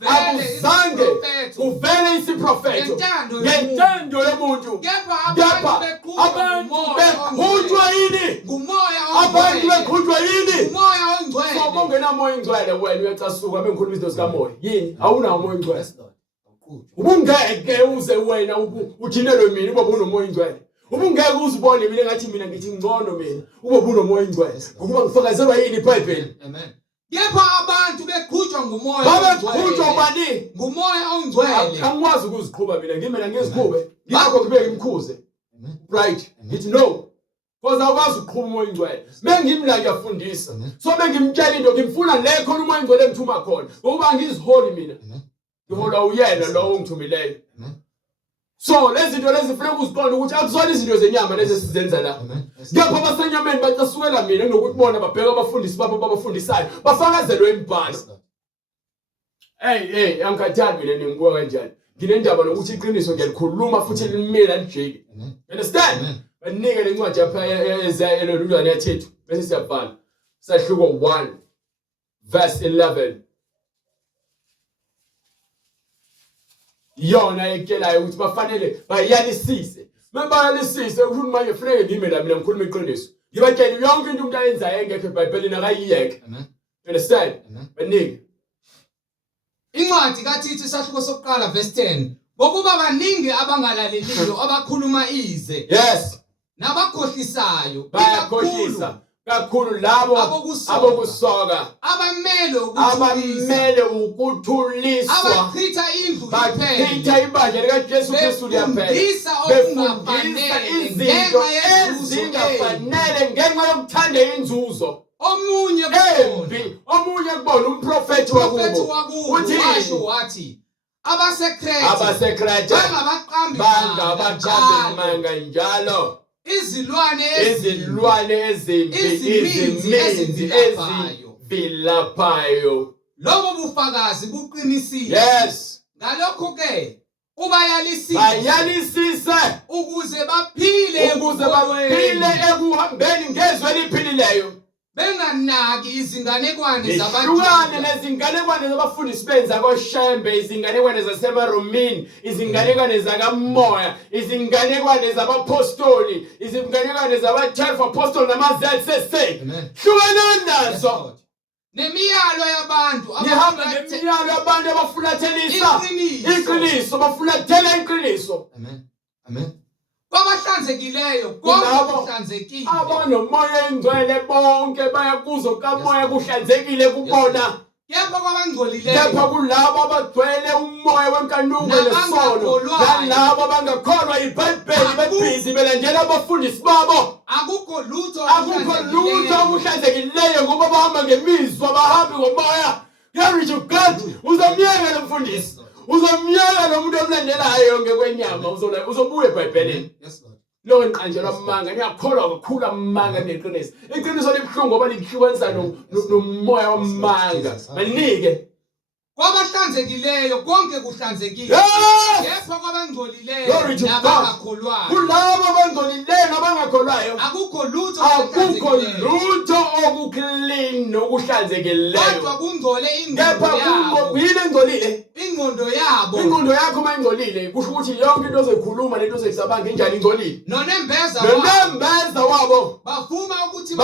akuzange kuvele isiprofeto ngentando yomuntu. Kepha abantu bekhutshwa yini? Abantu bekhutshwa yini? Ngumoya ongcwele. So bongenamoya ingcwele wena uyacasuka mengikhuluma izinto zikamoya. Yini? Awunawo umoya ingcwele. Ubungeke uze wena ujinelwe mina ube unomoya ingcwele. Ubungeke uzibone mina ngathi mina ngithi ngcono mina ube unomoya ingcwele. Ngokuba ngifakazelwa yini iBhayibheli. Amen. Kepha abantu bekhutshwa ngumoya babekhutshwa ubani? Ngumoya ongcwele. Angikwazi ukuziqhuba mina ngiziqhube. Ngakho kube ngimkhuze. Right. Ngithi no. Because awukwazi ukuqhuba umoya ingcwele. Mengimla ngiyafundisa. So mengimtshela into ngimfuna le khona umoya ingcwele ngithuma khona. Ngoba ngiziholi mina. Ngihola uyena lo ongithumileyo. So lezi zinto lezi kufanele uziqonde ukuthi akuzona izinto zenyama lezi sizenza la. Ngapha basenyameni bacasukela mina nokuthi bona babheka abafundisi babo babafundisayo bafakazelwe imibhalo. Hey angikhathali mina ningibuka kanjani. Nginendaba nokuthi iqiniso ngiyalikhuluma futhi limila lijike. Understand? Banike lencwadi yapha eLeluya yaThixo bese siyabhala. Sahluko 1 verse 11. Yona ekelayo ukuthi bafanele bayanisise. Mabayalisise ukuthi manje kufanele ngime la mina ngikhuluma iqiniso. Ngibatshela yonke into umuntu ayenzayo engekho eBhayibhelini akayiyeke. Understand? Banike. Incwadi kaThixo isahluko sokuqala verse 10. Ngokuba baningi abangalaleliyo abakhuluma ize. Yes. Nabakhohlisayo. Bayakhohlisa. Kakhulu labo abokusoka abamele ukuthuliswa abachitha indlu bachitha ibandla likaJesu Kristu liyaphela befundisa izinto ezingafanele ngenxa yokuthanda inzuzo. Omunye kubona umprofethi wakubo uthi wathi abaseKrete bangabaqambi manga njalo. Izilwane ezimbi ezivilaphayo. Lobo bufakazi buqinisile. Yes. Ngalokho ke bayalisise ukuze baphile ekuhambeni ngezwe eliphilileyo. Benganaki izinganekwane zabantu nezinganekwane zabafundisi benza koShembe, izinganekwane zaseMaromini, izinganekwane zakaMoya, izinganekwane zabapostoli, izinganekwane zaba-12 apostoli nama-ZCC. Hlukana nazo. Nemiyalo yabantu nihamba ngemiyalo yabantu abafulathelisa iqiniso, bafulathela iqiniso. Amen. Kwabahlanzekileyo kuhlanzekile. Abanomoya ingcwele bonke bayakuzo kamoya kuhlanzekile kubona. Kepha kwabangcolileyo. Kepha kulabo abagcwele umoya wenkanuko nesono. Nalabo abangakholwa iBhayibheli bebhizi belandela abafundisi babo. Akukho lutho okuhlanzekileyo ngoba bahamba ngemizwa bahambi ngomoya. Glory to God. Uzamyeka lo mfundisi. Uzamyeka lo muntu omlandelayo ngekwenyama uzobuya eBhayibhelini. Yes Lord. Lo nqanjelwa amanga ngiyakholwa kakhulu amanga neqiniso. Iqiniso libhlungu ngoba lihlukanisa nomoya wamanga. Manike kwabahlanzekileyo konke kuhlanzekile. Kepha kwabangcolileyo nabangakholwayo. Kulabo abangcolileyo nabangakholwayo akukho lutho okuclean nokuhlanzekileyo. Kodwa kungcole ingqondo yabo. Yini engcolile? Ingqondo yabo. Ingqondo yakho mayingcolile kusho ukuthi yonke into ozoyikhuluma lento ozoyisabanga injani ingcolile. Nonembeza wabo bavuma ukuthi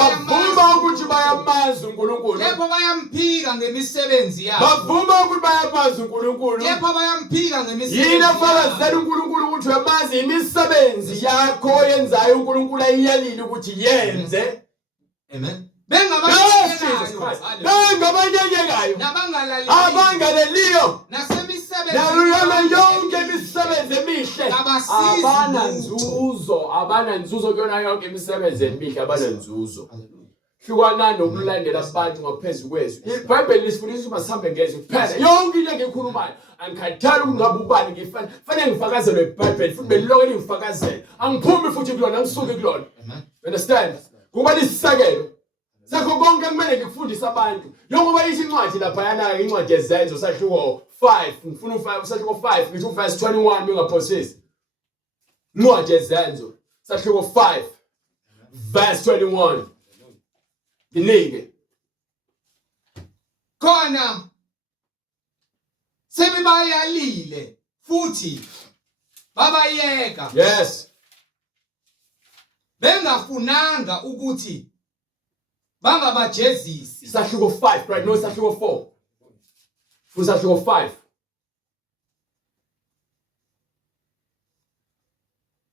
bayamazi uNkulunkulu. Kepha bayamphika ngemisebenzi yabo. Bavuma ukuthi bayamazi uNkulunkulu. Kepha bayamphika ngemisebenzi. Yini afakazela uNkulunkulu ukuthi uyamazi imisebenzi yakho oyenzayo uNkulunkulu ayiyalile ukuthi yenze. Amen. Bengabanyenyekayo abangaleliyo nasemisebenzi yonke imisebenzi emihle abananzuzo kuyona yonke imisebenzi emihle abananzuzo. hlukana nokulandela abantu ngaphezulu kwezwi. iBhayibheli lisifundisa ukuthi masihambe ngezwi kuphela. Yonke into engikhulumayo angikhathali ukuthi ngabe ubani fanele ngifakazele iBhayibheli futhi belilokho ngifakazele. Angiphumi futhi kulona angisuki kulona. Understand? Kuba lisisakelo sakho konke kumele ngikufundise abantu. Njengoba ithi incwadi lapha yana incwadi yezenzo sahluko 5 ngifuna sahluko 5 ngithi verse 21 bengaphosisi. Incwadi yezenzo sahluko 5 verse 21. Inike khona sebebayalile futhi babayeka. Yes. Bengafunanga ukuthi bangabajezisi. Sahluko 5 right no sahluko 4. Futhi sahluko 5.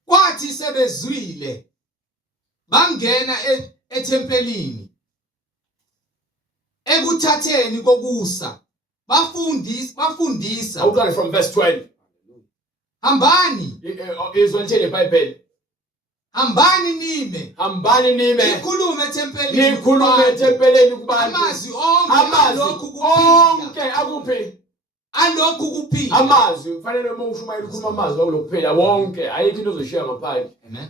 Kwathi sebezwile bangena ethempelini ekuthatheni kokusa bafundisa. Awuqale from verse 20. Hambani Izwa nje leBhayibheli. hambani nime Hambani nime nikhulume ethempelini. nikhulume ethempeleni kubantu. Amazwi onke akuphi alokhu kuphila. amazwi kufanele uma ushumayela ukhuluma amazwi akulokuphela wonke ayikho into ozoshiya ngaphandle. Amen.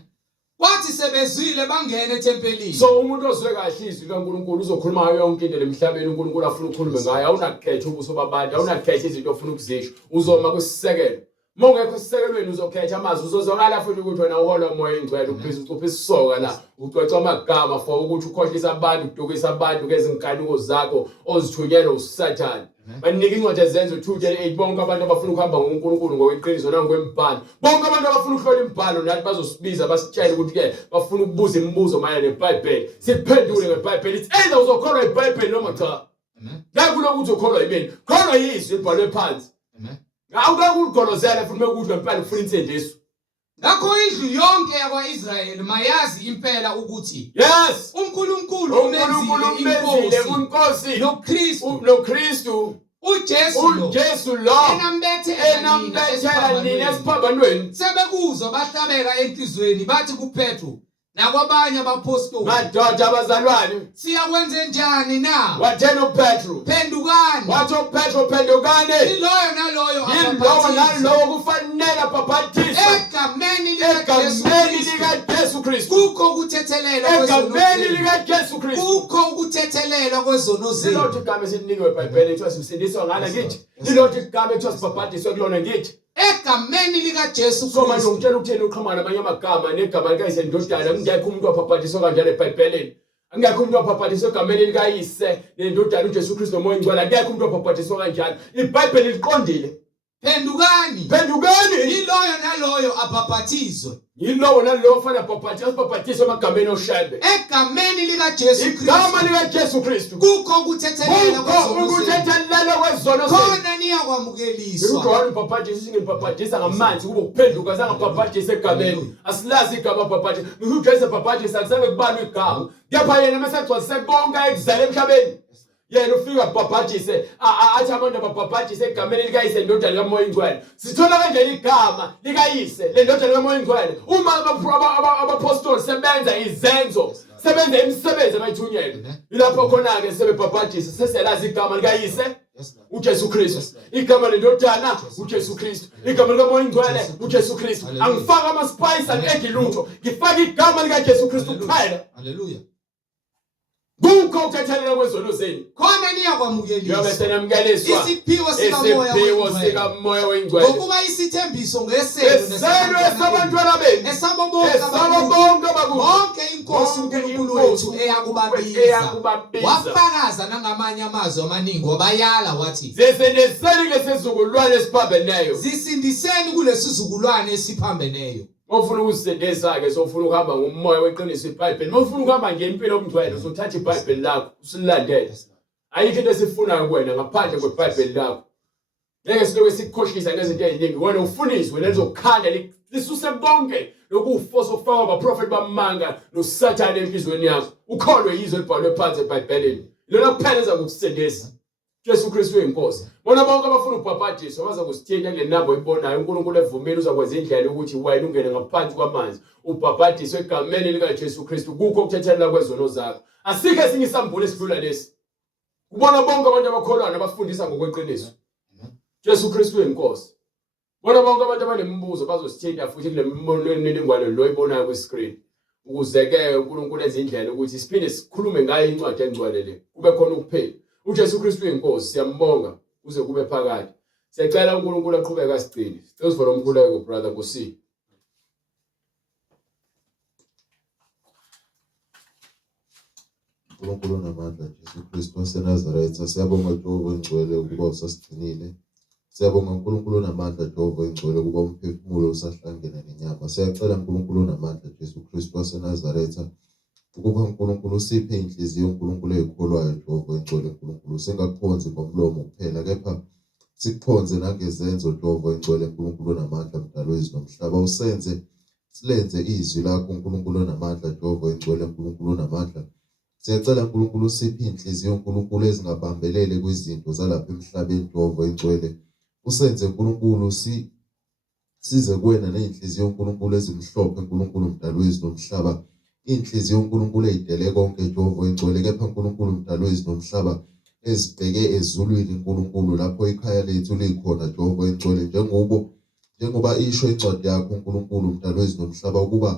Kwathi sebezwile bangena ethempelini. So umuntu ozwe kahle izwi kaNkulunkulu uzokhuluma ngayo yonke into lemhlabeni uNkulunkulu afuna ukukhuluma ngayo. Awunakukhetha ubuso babantu, awunakukhetha izinto ofuna ukuzisho. Uzoma kwisisekelo. Mongekho isisekelweni uzokhetha amazwi uzozwakala futhi ukuthi wena uhola umoya engcwele uphisa ucupha isisoka la ucoca amagama for ukuthi ukhohlisa abantu udukisa abantu ngezinkanuko zakho ozithunyelwe uSathane. Banika incwadi yezenzo 2:8 bonke abantu abafuna ukuhamba ngoNkulunkulu ngokweqiniso nangokwembhalo. Bonke abantu abafuna ukuhlola imbhalo nathi bazosibiza basitshela ukuthi ke bafuna ukubuza imibuzo mayelana neBhayibheli. Siphendule ngeBhayibheli. It's either uzokholwa iBhayibheli noma cha. Amen. Ngakuloku uzokholwa yini? Kholwa yizwi libhalwe phansi. Amen. Awukake uligolozela futhi mekudla impela ufuna insindiso. Ngakho indlu yonke yakwa-Israyeli mayazi impela ukuthi Yes. uNkulunkulu umenzile inkosi noKristu uJesu lo enambethela nina esiphambanweni. sebekuzwa bahlabeka enhlizweni bathi kuPetru nakwabanye abapostoli, madoda abazalwane, siyakwenze njani na? wathena uPetru, phendukani. wathi uPetru phendukani, Iloyo naloyo nalowo kufanele abhaphathise egameni likaJesu Kristu. kukho ukuthethelelwa Egameni likaJesu Kristu. kukho ukuthethelelwa kwezono zenu. Lilodwa igama esilinikwe eBhayibhelini ethiwa sisindiswa ngalo ngithi. Lilodwa igama ethiwa sibhabhadiswe kulona ngithi. Egameni likaJesu So manje Kristu. ngitshela ukuthena uqhamana amanye amagama negama likayise ndodana ngekho umuntu wabhabhadiswa kanjalo eBhayibhelini. Angekho umuntu wabhabhadiswa egameni likayise nendodana uJesu Kristu nomoya oyingcwele. Angekho umuntu wabhabhadiswa kanjalo. iBhayibheli liqondile. Phendukani. Iloyo naloyo abhaphathizwe Yilowo nalowo ofana abhaphathiswe emagameni oshebe. egameni likaJesu Kristu. Igama likaJesu Kristu. Kukho ukuthethelela kwezono zenu. khona niyakwamukeliswa. UJohane ubhaphathisa singibhaphathisa ngamanzi kube ukuphenduka sangabhaphathisa egameni. Asilazi igama bhaphathisa. UJesu ebhaphathisa kusange kubalwa igama. Kepha yena mesegcwalise konke ekuzala emhlabeni. Yena ufika abhaphathise athi abantu ababhaphathise egameni likayise ndodana kamoya oyingcwele. Sithola kanjani igama likayise le ndodana kamoya oyingcwele? Uma abapostoli sebenza izenzo, sebenza imisebenzi abayithunyelwe. Ilapho khona ke sebebhaphathisa sesiyalazi igama likayise uJesu Kristu. Igama lendodana uJesu Kristu. Igama likamoya oyingcwele uJesu Kristu. Angifaka ama-spice angeke lutho. Ngifaka igama likaJesu Kristu kuphela. Hallelujah. Kukho ukuthethelelwa kwezono zenu. Khona niyakwamukeliswa. Yobe senamukeliswa. Isiphiwo sikamoya oyingcwele. ngokuba isithembiso ngeseno esabantwana benu. esabo bonke abakubo. bonke inkosi uNkulunkulu wethu eyakubabiza wafakaza nangamanye amazwi amaningi wabayala wathi, zisindiseni lesizukulwane esiphambeneyo. zisindiseni kulesizukulwane esiphambeneyo. Mawufuna ukusindisa-ke sofuna ukuhamba ngomoya weqiniso iBhayibheli. Mawufuna ukuhamba ngempilo yobungcwele uzothatha iBhayibheli lakho usilandele. Ayikho into esifunayo kuwena ngaphandle kweBhayibheli lakho. Ngeke siloke sikukhohlisa ngezinto eziningi. Wena ufuniswe wena lizokhanda lisuse bonke lokufosa okufakwa abaprofeti bamanga noSathane enhlizweni yakho. Ukholwe yizwe elibhalwe phansi eBhayibhelini. Lona kuphela eza kukusindisa. Jesu Kristu uyinkosi. Bona bonke abafuna ukubhaphathisa baza kusithinta kule namba oyibonayo. uNkulunkulu evumile uzakwenza indlela ukuthi wena ungene ngaphansi kwamanzi ubhaphathise egameni likaJesu Kristu. Kukho ukuthethelela kwezono zakho. Asikho esinye isambulo esidlula lesi. Kubona bonke abantu abakholwayo abafundisa ngokweqiniso. Jesu Kristu inkosi. Bona bonke abantu abanemibuzo bazosithinta futhi kule mininingwane lo ibonayo ku screen. Ukuze ke uNkulunkulu ezindlela ukuthi siphinde sikhulume ngayo incwadi engcwele le. Kube khona ukuphela. uJesu Kristu inkosi siyambonga kuze kube phakade. Siyacela uNkulunkulu aqhubeke asigcine. Sicela sivele umkhuleko brother Nkosi. uNkulunkulu namandla Jesu Kristu waseNazaretha siyabonga Jehova engcwele ukuba usasigcinile. Siyabonga uNkulunkulu namandla Jehova engcwele ukuba umphefumulo usahlangene nenyama. Siyacela uNkulunkulu namandla Jesu Kristu waseNazaretha ukuba uNkulunkulu usiphe inhliziyo uNkulunkulu ekholwayo Jehova engcwele uNkulunkulu singakukhonzi ngomlomo kuphela kepha sikukhonze nangezenzo Jehova engcwele uNkulunkulu namandla mdalo wezulu nomhlaba usenze silenze izwi lakho uNkulunkulu namandla Jehova engcwele uNkulunkulu namandla. Siyacela uNkulunkulu usiphe inhliziyo uNkulunkulu ezingabambelele kwizinto zalapha emhlabeni Jehova engcwele. Usenze uNkulunkulu size kuwena nezinhliziyo uNkulunkulu ezimhlophe uNkulunkulu mdalo wezulu nomhlaba. Inhliziyo uNkulunkulu eyidele konke Jehova engcwele kepha uNkulunkulu mdalo wezulu nomhlaba ezibheke ezulwini uNkulunkulu lapho ikhaya lethu likhona Jehova engcwele njengoba isho incwadi yakho uNkulunkulu mdalo wezulu nomhlaba ukuba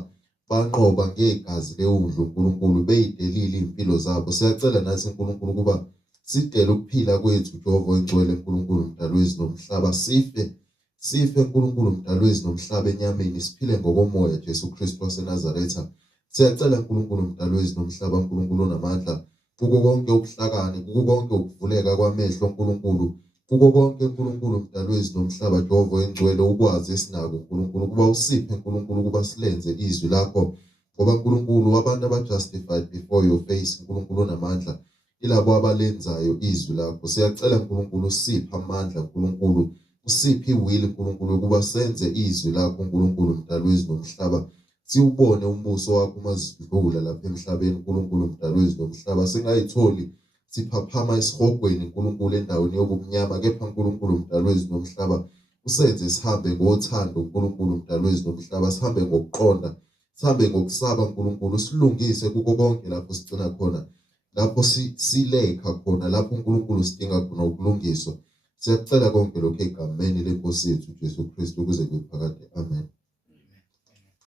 banqoba ngegazi leundlu uNkulunkulu beyidelile impilo zabo. Siyacela nathi uNkulunkulu ukuba sidele ukuphila kwethu Jehova engcwele uNkulunkulu mdalo wezulu nomhlaba sife uNkulunkulu mdalo wezulu nomhlaba enyameni siphile ngokomoya Jesu Kristu waseNazaretha. Siyacela uNkulunkulu mdalo wezulu nomhlaba uNkulunkulu namandla kuko konke ukuhlakani kuko konke ukuvuleka kwamehlo uNkulunkulu kuko konke uNkulunkulu mdalo wezulu nomhlaba Jehova engcwele ukwazi esinako uNkulunkulu kuba usiphe uNkulunkulu kuba silenze izwi lakho ngoba uNkulunkulu wabantu abajustified before your face uNkulunkulu namandla ilabo abalenzayo izwi lakho. Siyacela uNkulunkulu usiphe amandla uNkulunkulu usiphe iwili uNkulunkulu ukuba senze izwi lakho uNkulunkulu mdalo wezulu nomhlaba siubone umbuso wakho mazidlula lapha emhlabeni uNkulunkulu mdalo wezulu nomhlaba singayitholi siphaphama esihogweni uNkulunkulu endaweni yobumnyama kepha uNkulunkulu mdalo wezulu nomhlaba usenze sihambe ngothando uNkulunkulu mdalo wezulu nomhlaba sihambe ngokuqonda sihambe ngokusaba uNkulunkulu silungise kuko konke lapho sigcina khona lapho silekha khona lapho uNkulunkulu sidinga khona ukulungiswa. Siyacela konke lokho egameni leNkosi yethu Jesu Kristu kuze kube phakade. Amen.